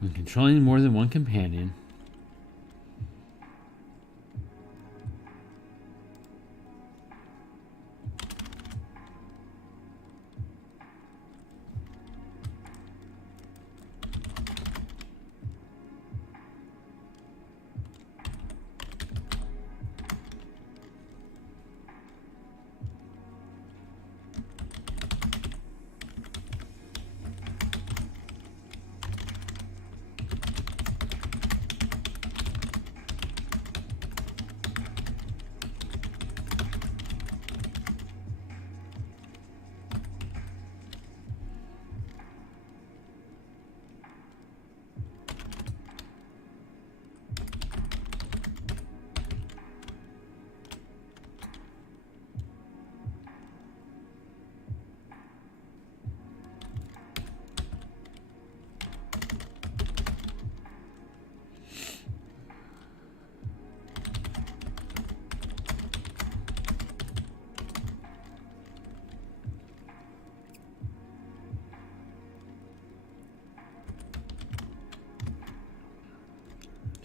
When controlling more than one companion,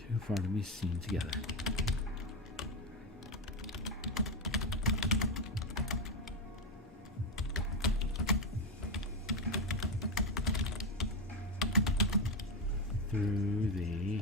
too far to be seen together. Through the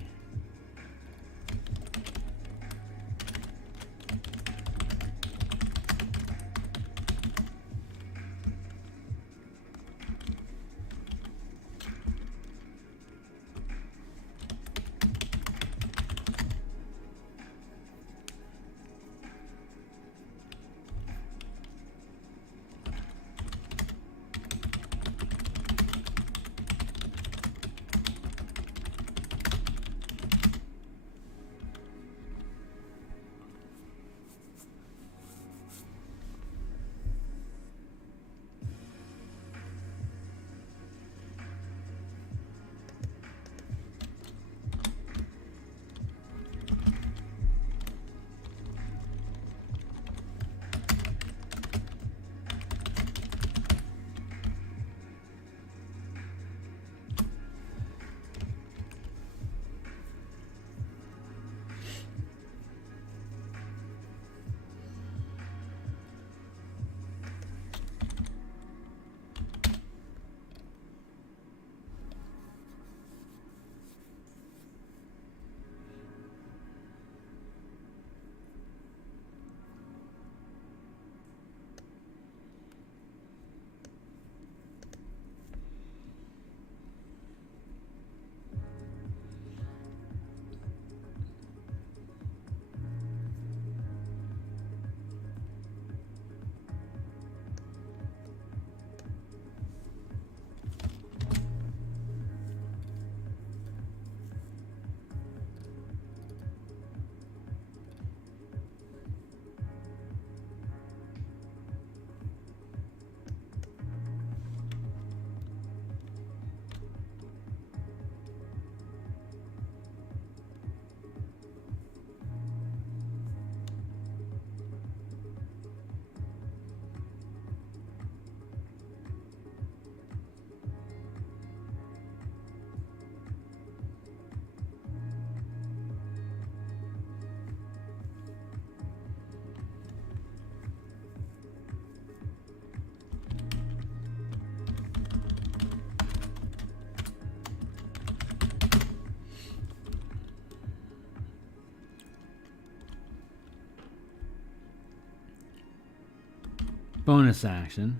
Bonus action.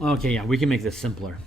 Okay, yeah, we can make this simpler.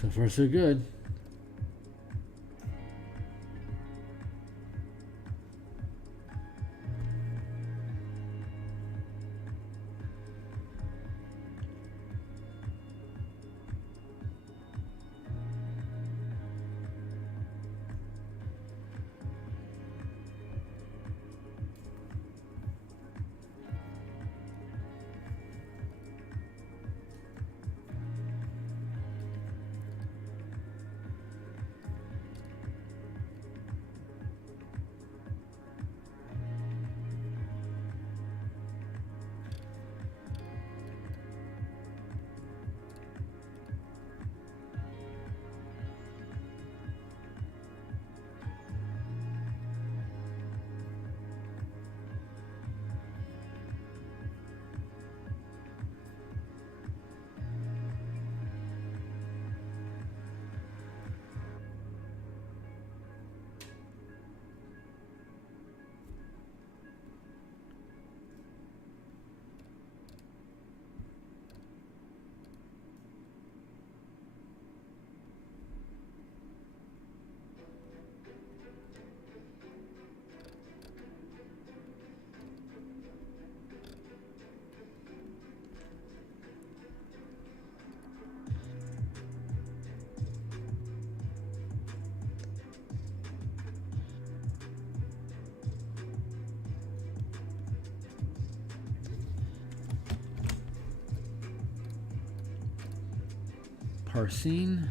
So far, so good. Parsing.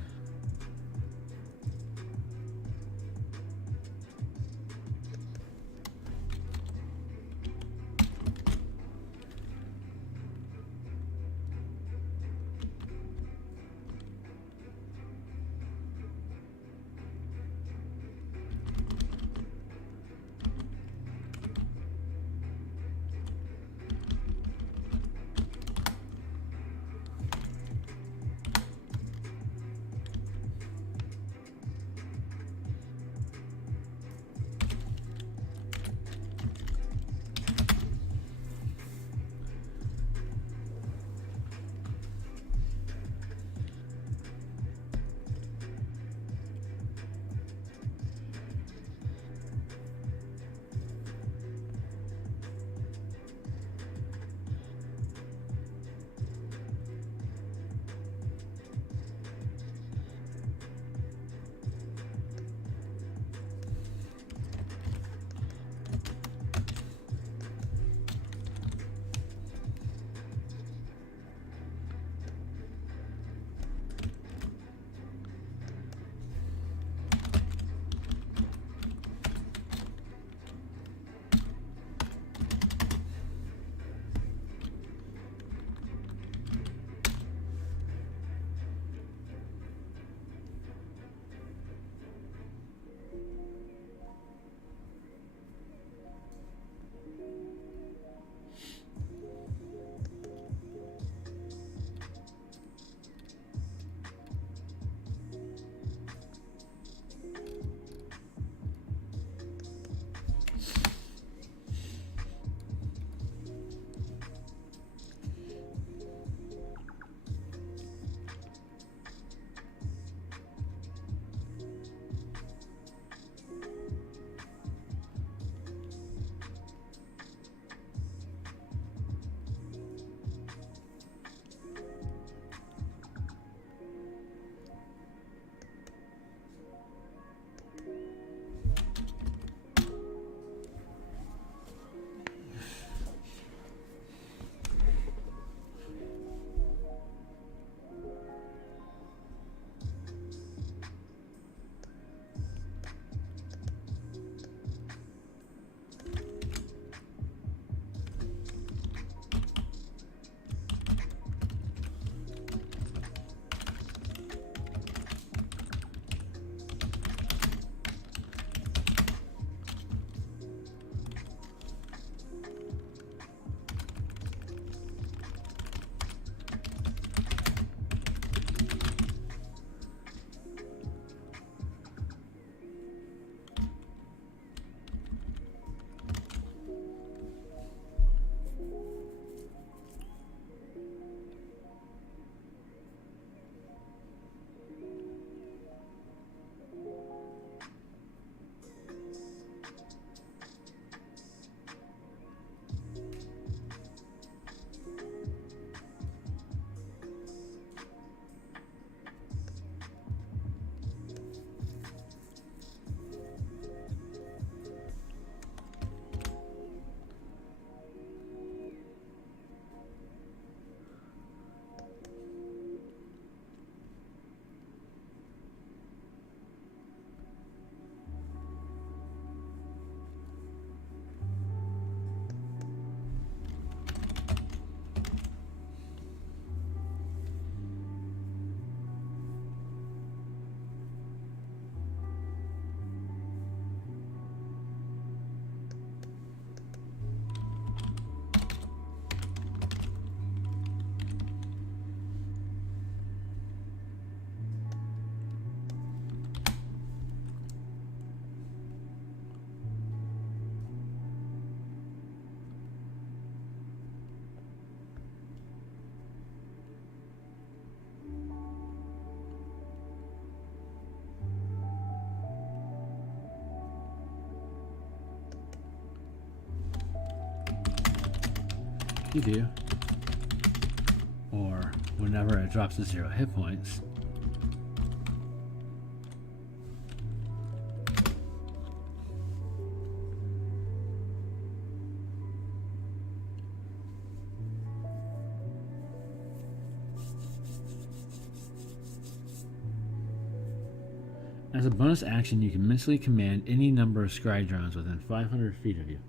you do, or whenever it drops to 0 hit points. As a bonus action, you can mentally command any number of Scribe Drones within 500 feet of you.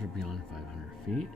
Are beyond 500 feet.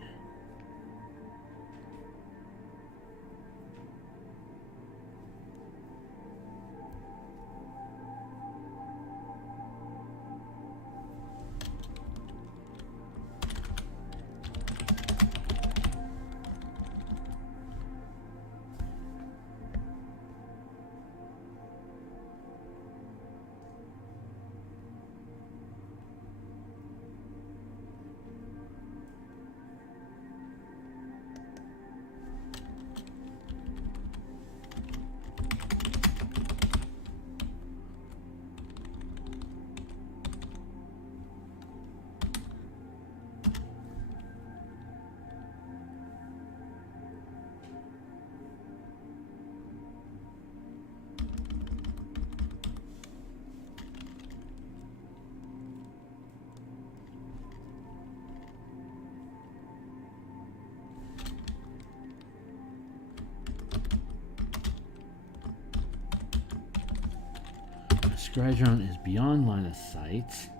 Scribe Drone is beyond line of sight.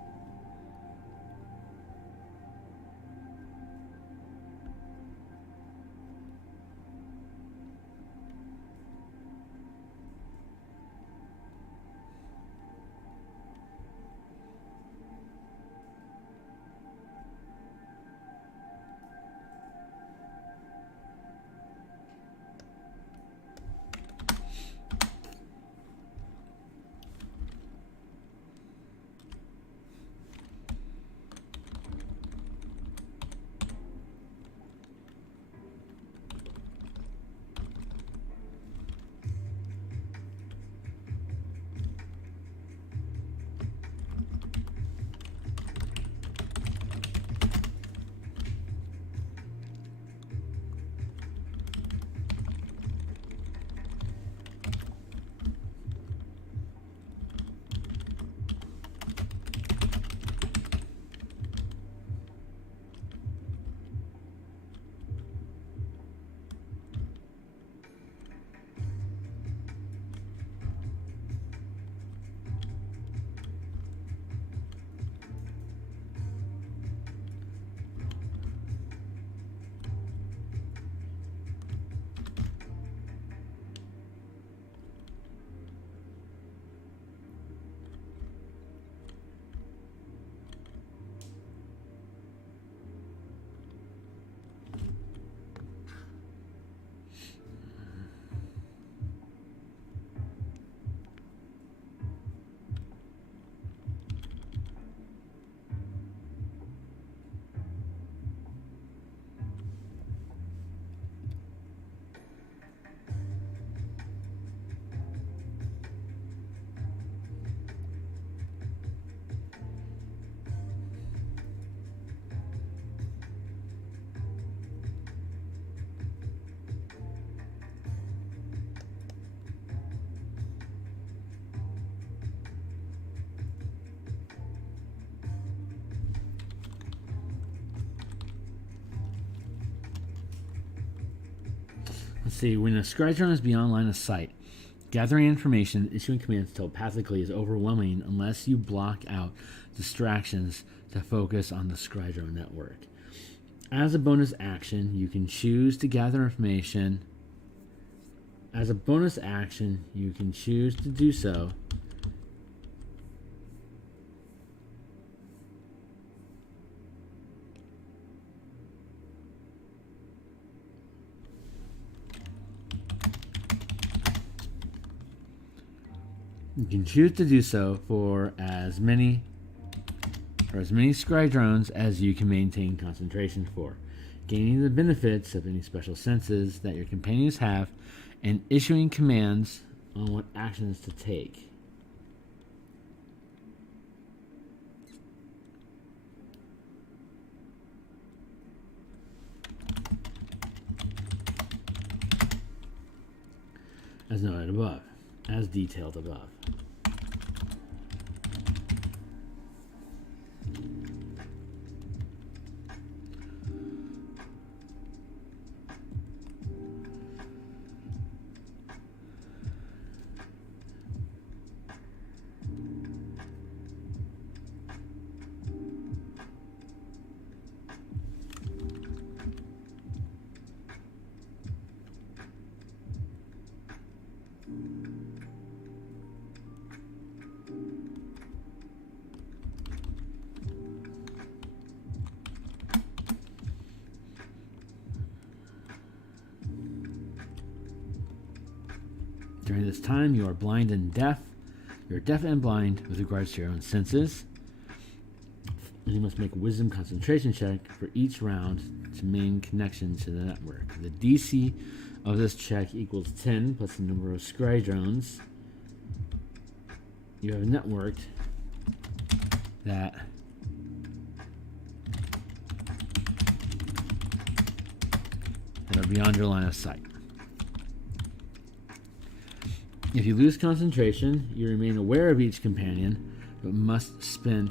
Let's see. When a Scribe Drone is beyond line of sight, gathering information, issuing commands telepathically is overwhelming unless you block out distractions to focus on the Scribe Drone network. As a bonus action, you can choose to gather information. As a bonus action, you can choose to do so. You can choose to do so for as many Scry drones as you can maintain concentration for, gaining the benefits of any special senses that your companions have, and issuing commands on what actions to take. As noted above, as detailed above. During this time, you are blind and deaf. You're deaf and blind with regards to your own senses. You must make a wisdom concentration check for each round to maintain connection to the network. The DC of this check equals 10 plus the number of Scry drones you have networked that are beyond your line of sight. If you lose concentration, you remain aware of each companion, but must spend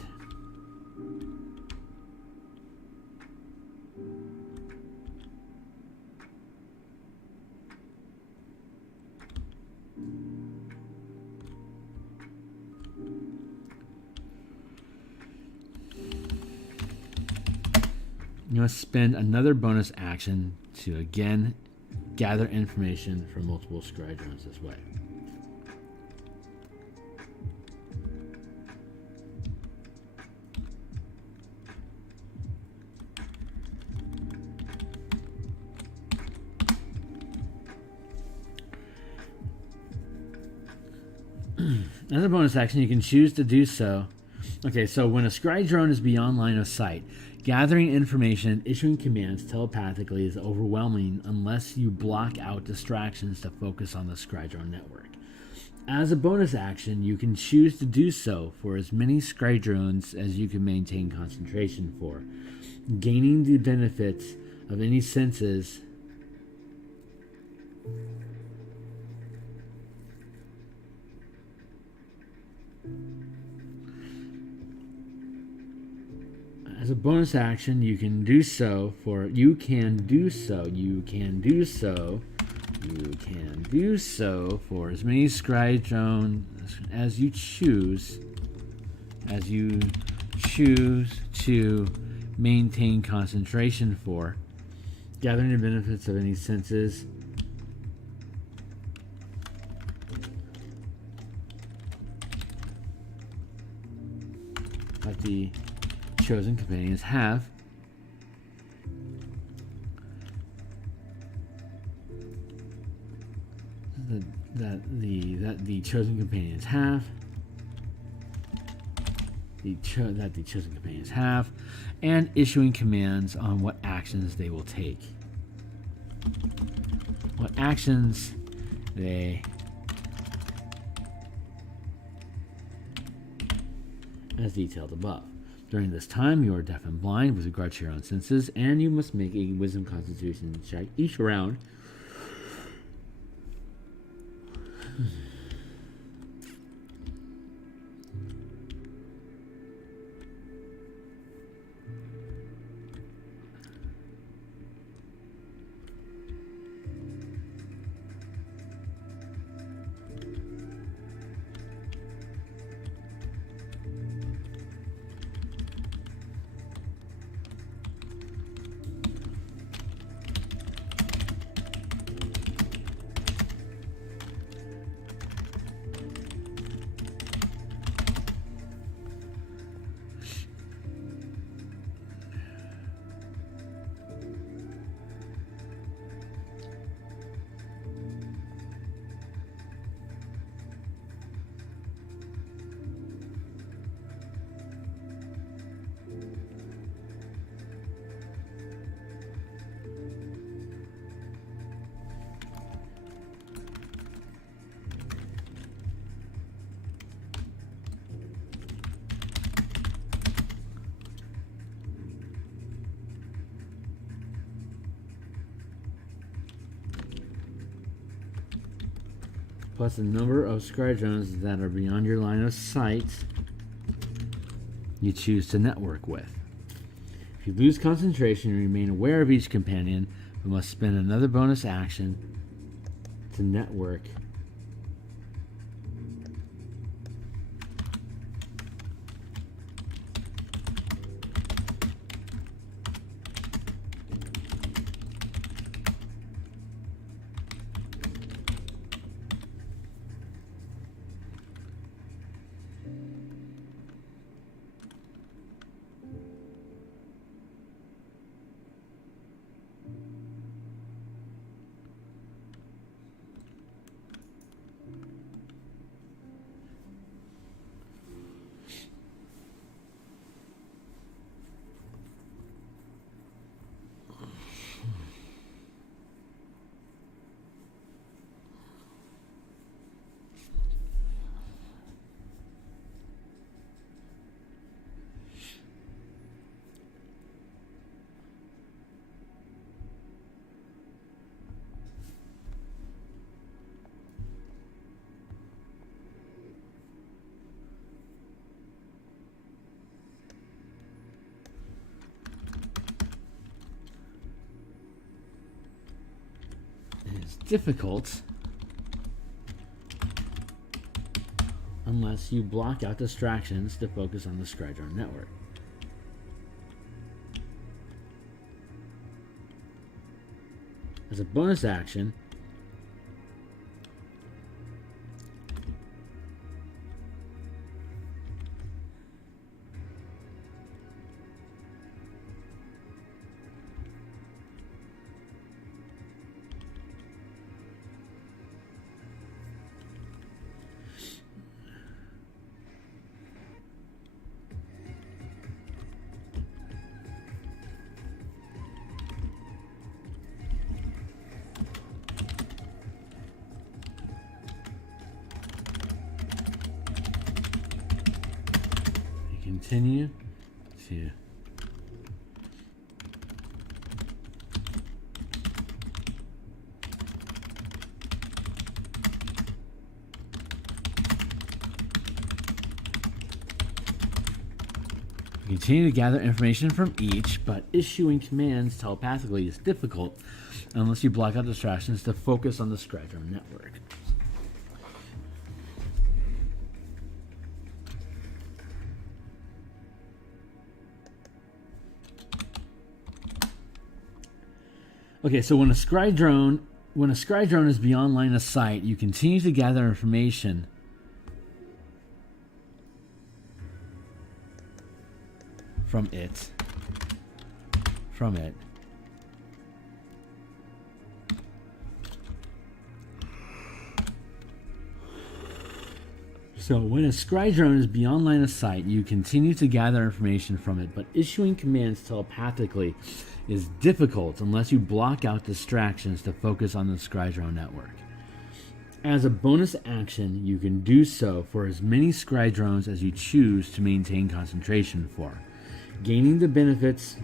You must spend another bonus action to again gather information from multiple Scribe Drones this way. As a bonus action, you can choose to do so. Okay, so when a Scribe Drone is beyond line of sight, gathering information and issuing commands telepathically is overwhelming unless you block out distractions to focus on the Scribe Drone network. As a bonus action, you can choose to do so for as many Scribe Drones as you can maintain concentration for, gaining the benefits of any senses As a bonus action, you can do so for as many Scribe Drones as you choose to maintain concentration for, gathering the benefits of any senses that the chosen companions have, that the chosen companions have, and issuing commands on what actions they will take. What actions they as detailed above. During this time, you are deaf and blind with regard to your own senses, and you must make a wisdom constitution check each round. Plus the number of Scribe Drones that are beyond your line of sight you choose to network with. If you lose concentration, you remain aware of each companion, but must spend another bonus action to network. Is difficult unless you block out distractions to focus on the Scribe Drone network. As a bonus action, continue to gather information from each, but issuing commands telepathically is difficult unless you block out distractions to focus on the Scribe Drone network. Okay, so when a Scry Drone is beyond line of sight, you continue to gather information from it. So when a Scry Drone is beyond line of sight, you continue to gather information from it, but issuing commands telepathically is difficult unless you block out distractions to focus on the Scry Drone network. As a bonus action, you can do so for as many Scry Drones as you choose to maintain concentration for. Gaining the benefits...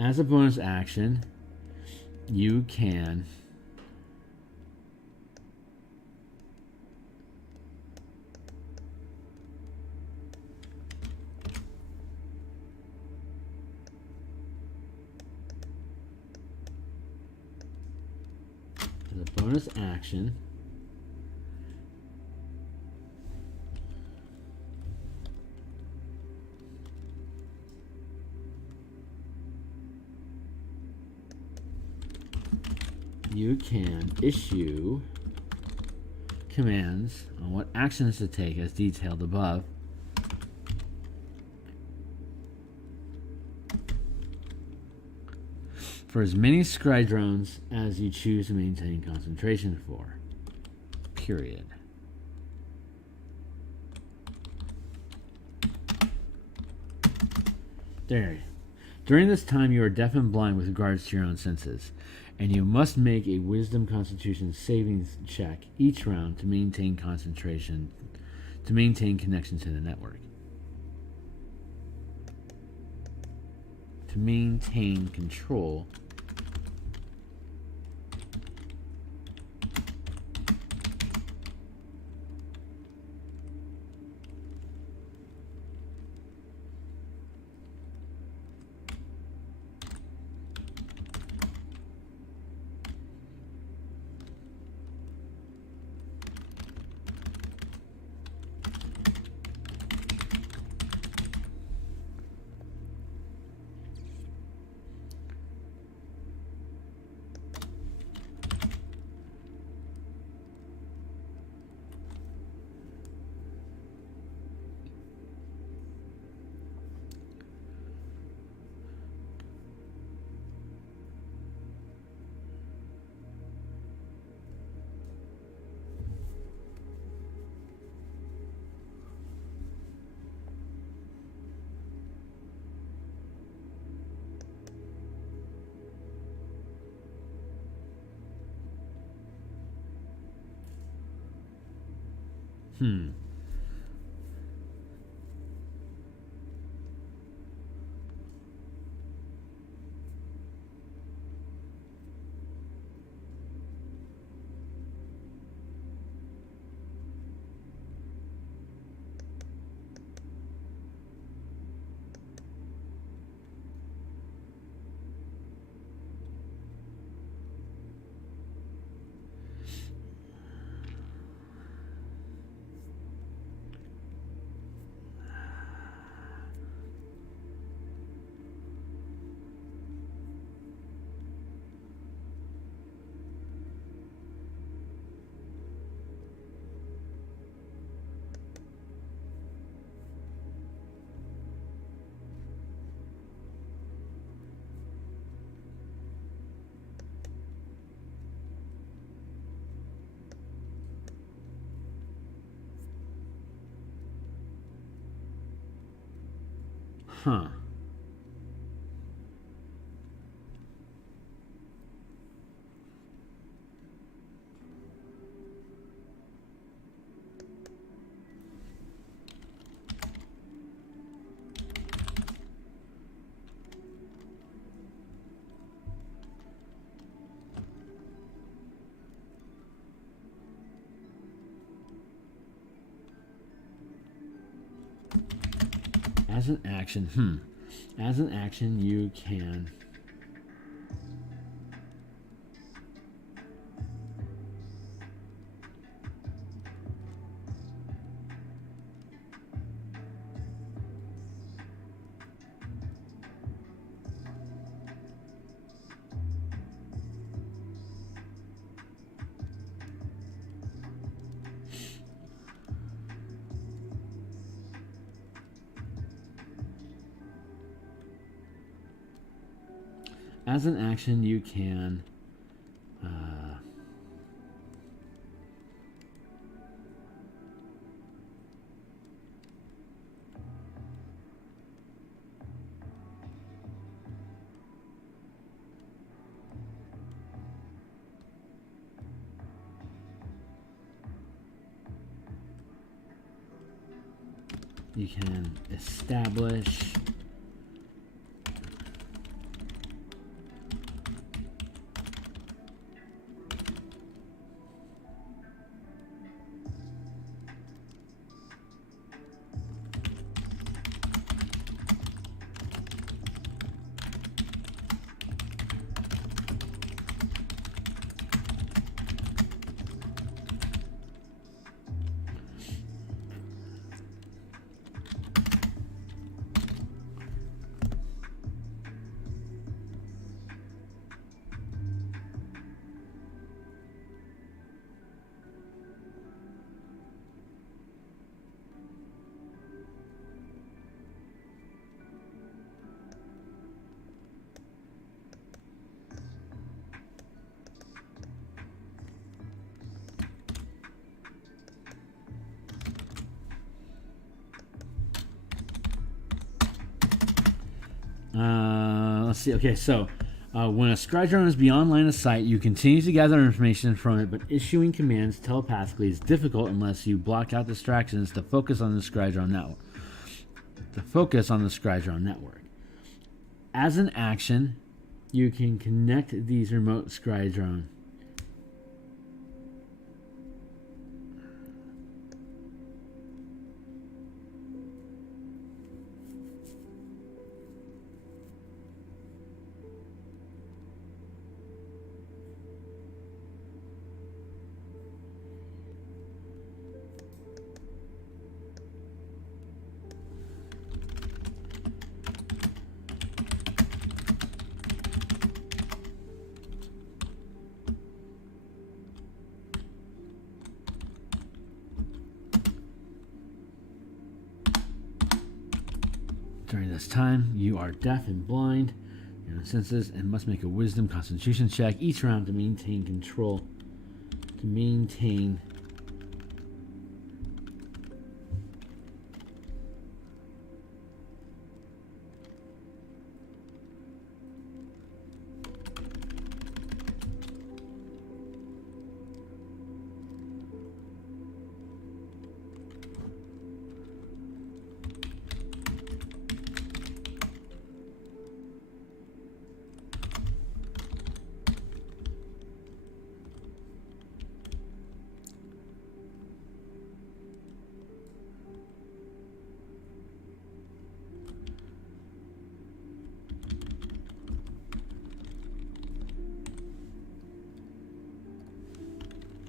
As a bonus action, you can issue commands on what actions to take as detailed above. For as many Scry Drones as you choose to maintain concentration for. Period. There. During this time, you are deaf and blind with regards to your own senses, and you must make a Wisdom Constitution savings check each round to maintain concentration, to maintain connection to the network. To maintain control Huh. As an action, As an action, you can As an action, you can establish let's see. Okay, so when a Scribe Drone is beyond line of sight, you continue to gather information from it, but issuing commands telepathically is difficult unless you block out distractions to focus on the Scribe Drone network. As an action, you can connect these remote Scribe Drone. During this time, you are deaf and blind, your senses, and must make a wisdom constitution check each round to maintain control.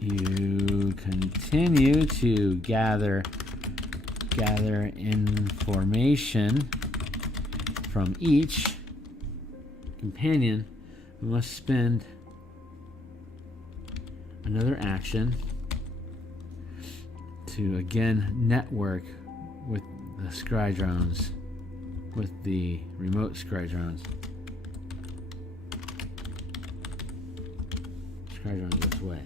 You continue to gather information from each companion. You must spend another action to again network with the Scry drones, with the remote Scry drones. Scry drones this way.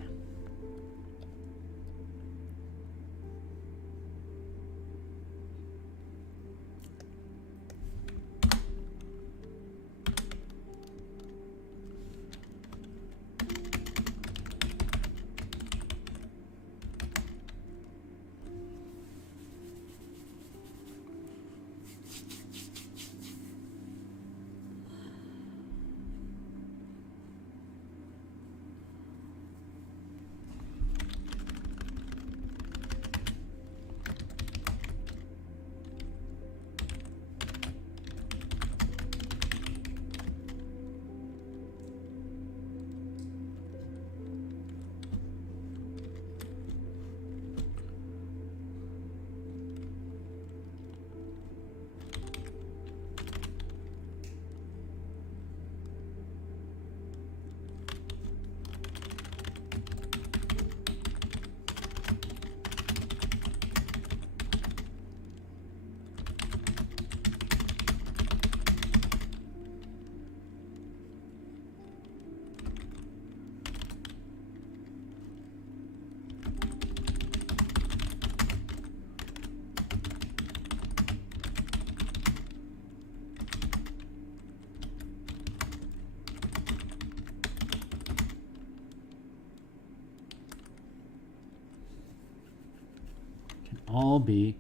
all be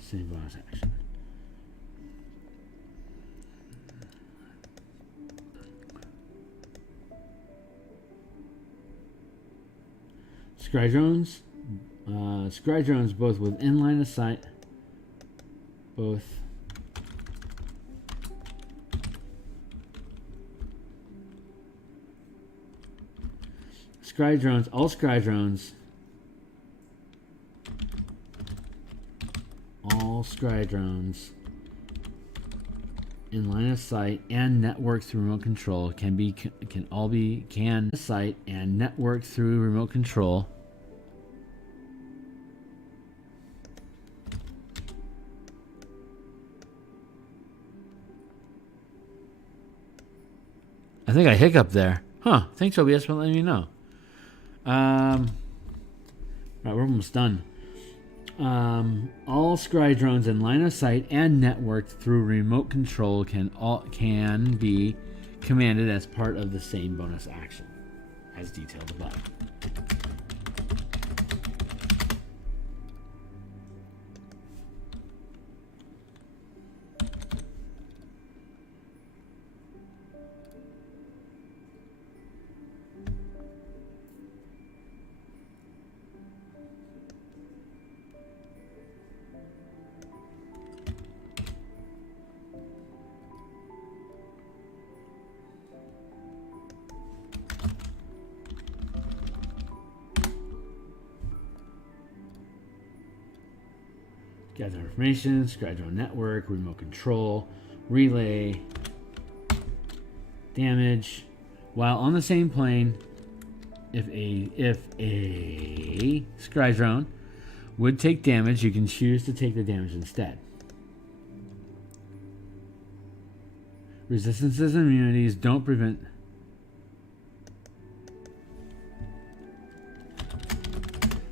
same bonus action. Scry drones. Scry drones both within line of sight. Both. Scry drones. All Scry drones. All Scry drones in line of sight and network through remote control can sight and network through remote control. I think I hiccuped there. Huh. Thanks, OBS, for letting me know. Right, we're almost done. All Scry drones in line of sight and networked through remote control can be commanded as part of the same bonus action, as detailed above. Gather information, Scribe Drone network, remote control, relay, damage. While on the same plane, if a Scribe Drone would take damage, you can choose to take the damage instead. Resistances and immunities don't prevent.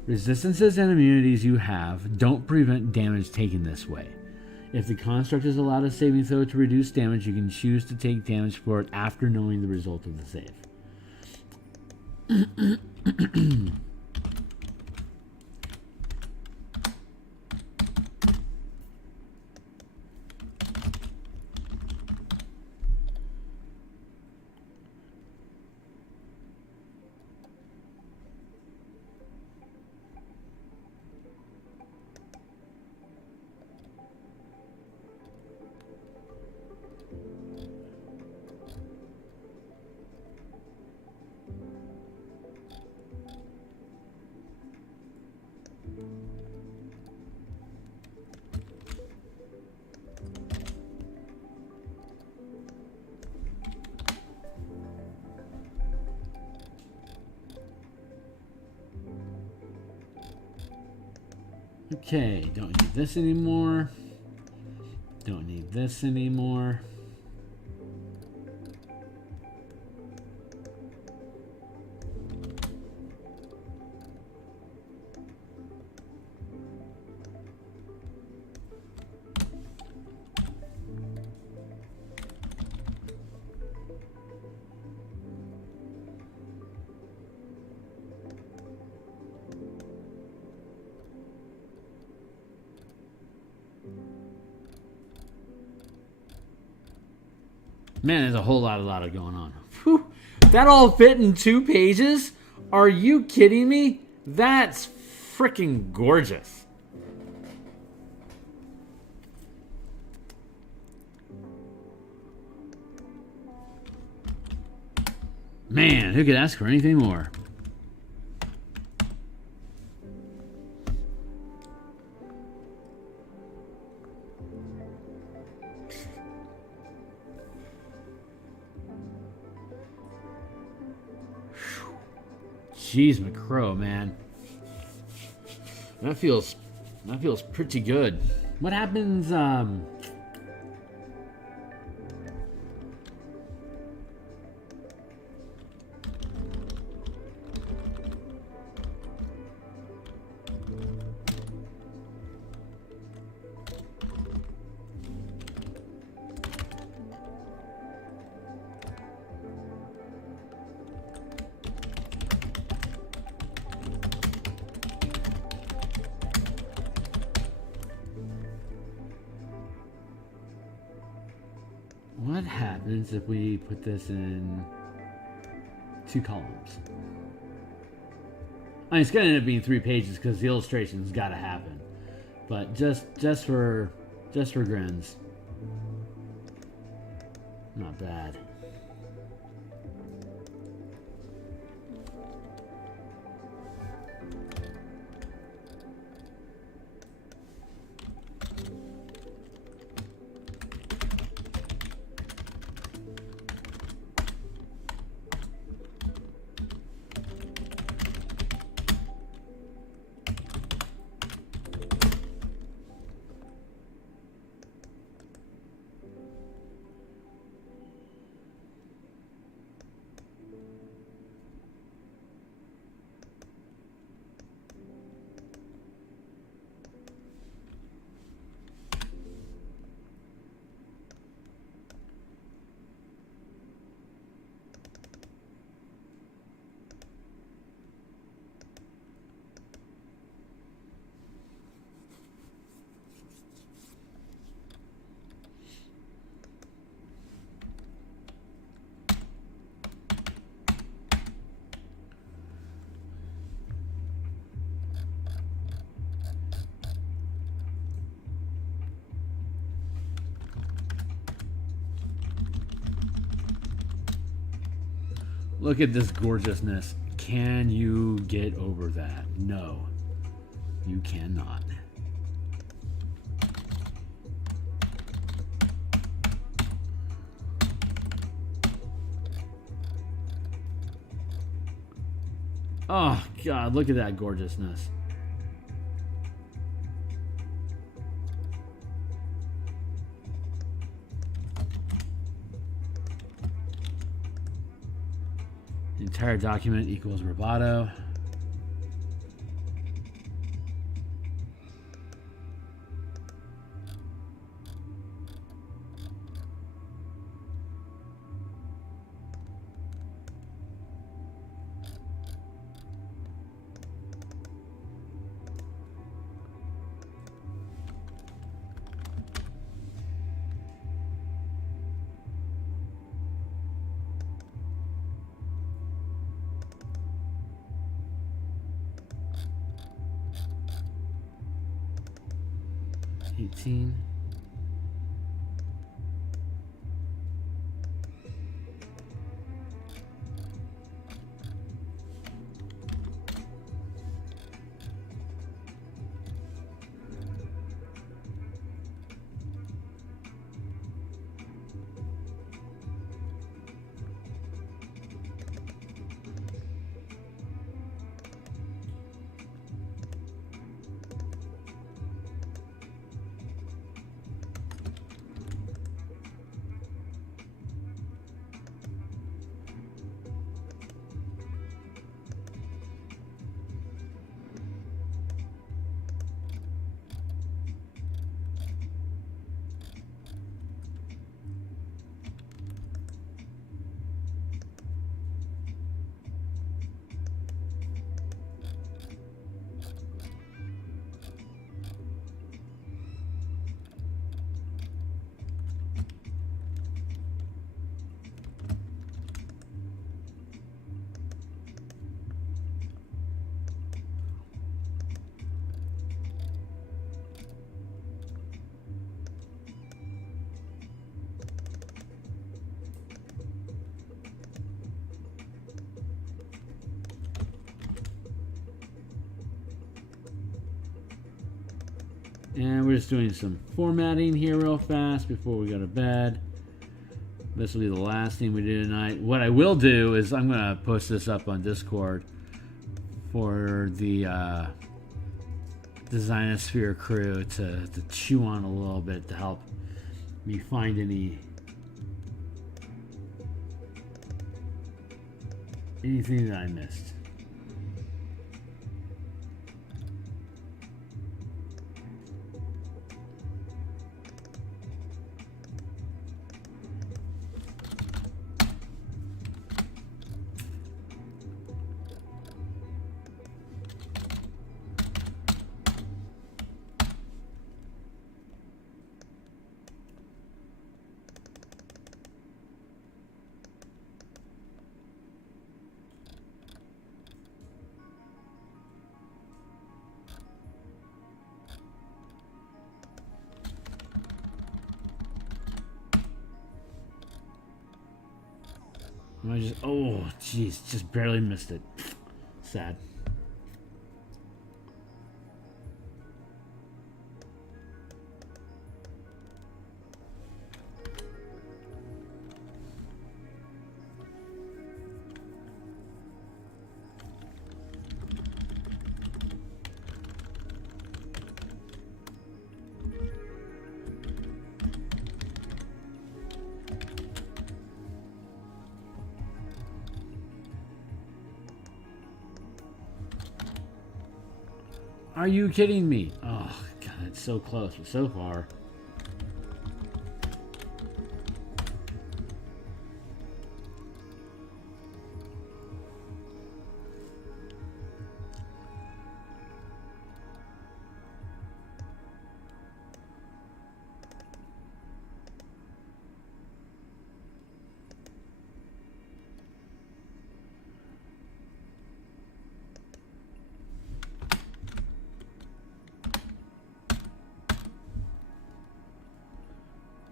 Resistances and immunities you have don't prevent damage taken this way. If the construct is allowed a saving throw to reduce damage, you can choose to take damage for it after knowing the result of the save. Okay, don't need this anymore. Don't need this anymore. Man, there's a whole lot of going on. Whew. That all fit in 2 pages? Are you kidding me? That's freaking gorgeous. Man, who could ask for anything more? Jeez, McCrow, man. That feels pretty good. What happens, What happens if we put this in 2 columns? I mean, it's going to end up being 3 pages because the illustration's got to happen. But just for grins, not bad. Look at this gorgeousness. Can you get over that? No, you cannot. Oh, God, look at that gorgeousness. The entire document equals bravado. And we're just doing some formatting here real fast before we go to bed. This will be the last thing we do tonight. What I will do is I'm going to post this up on Discord for the Designosphere crew to chew on a little bit to help me find anything that I missed. I just... Oh, jeez. Just barely missed it. Sad. Are you kidding me? Oh, God, it's so close, but so far.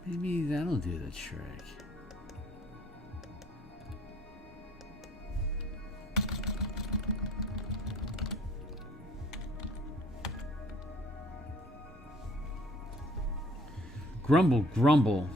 Maybe that'll do the trick. Grumble, grumble.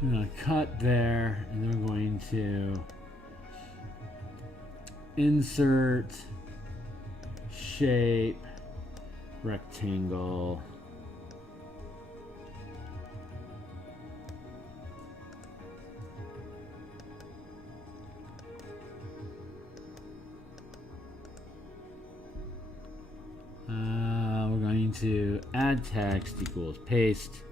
So we're going to cut there, and then we're going to insert, shape, rectangle. We're going to add text equals paste.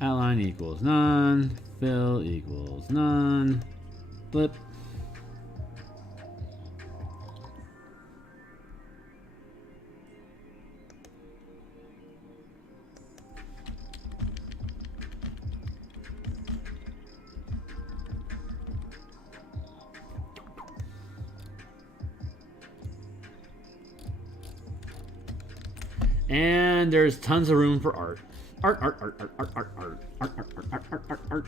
Outline equals none. Fill equals none. Flip. And there's tons of room for art. Art, art, art, art, art, art, art, art, art, art, art, art, art, art.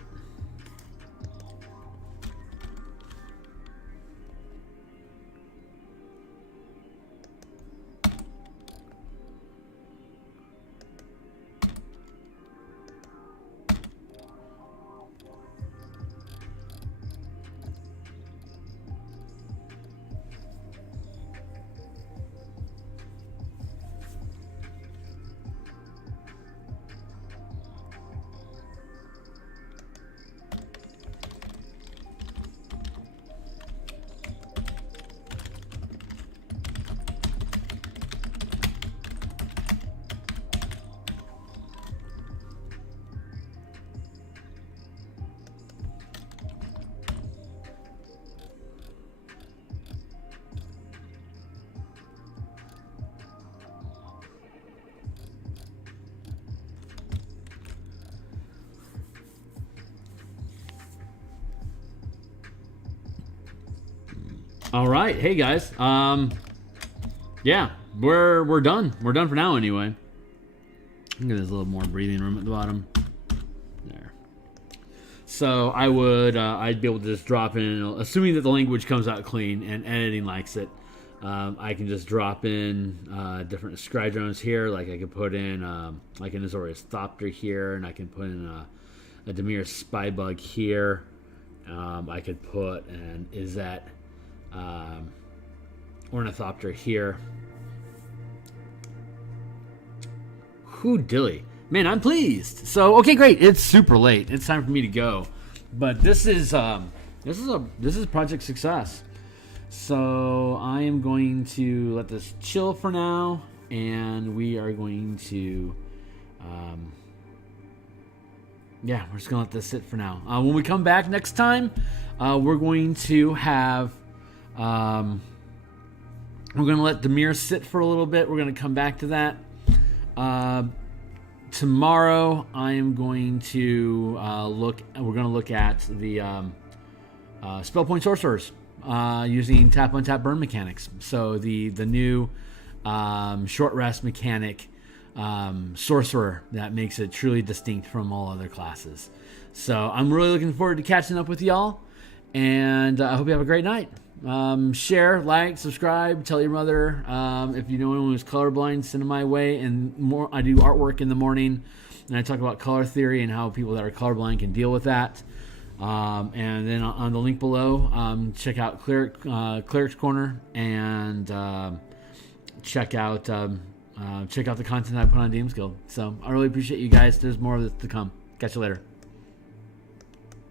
All right, hey guys. Yeah, we're done. We're done for now anyway. Look at this little more breathing room at the bottom. There. So I'd be able to just drop in, assuming that the language comes out clean and editing likes it. I can just drop in different Scribe Drones here. Like I could put in like an Azorius Thopter here, and I can put in a Dimir Spybug here. I could put an Izet Ornithopter here. Whew, dilly. Man, I'm pleased. So, okay, great. It's super late. It's time for me to go. But this is project success. So I am going to let this chill for now, and we are going to, yeah, we're just gonna let this sit for now. When we come back next time, we're going to have, we're gonna let Dimir sit for a little bit. We're gonna come back to that. Tomorrow, I am going to we're going to look at the spell point sorcerers using tap on tap burn mechanics. So the new short rest mechanic sorcerer that makes it truly distinct from all other classes. So I'm really looking forward to catching up with y'all, and I hope you have a great night. Share, like, subscribe, tell your mother. If you know anyone who's colorblind, send them my way. And more, I do artwork in the morning, and I talk about color theory and how people that are colorblind can deal with that. And then on the link below, check out Cleric's Corner, and check out the content I put on DMsGuild. So I really appreciate you guys. There's more of this to come. Catch you later.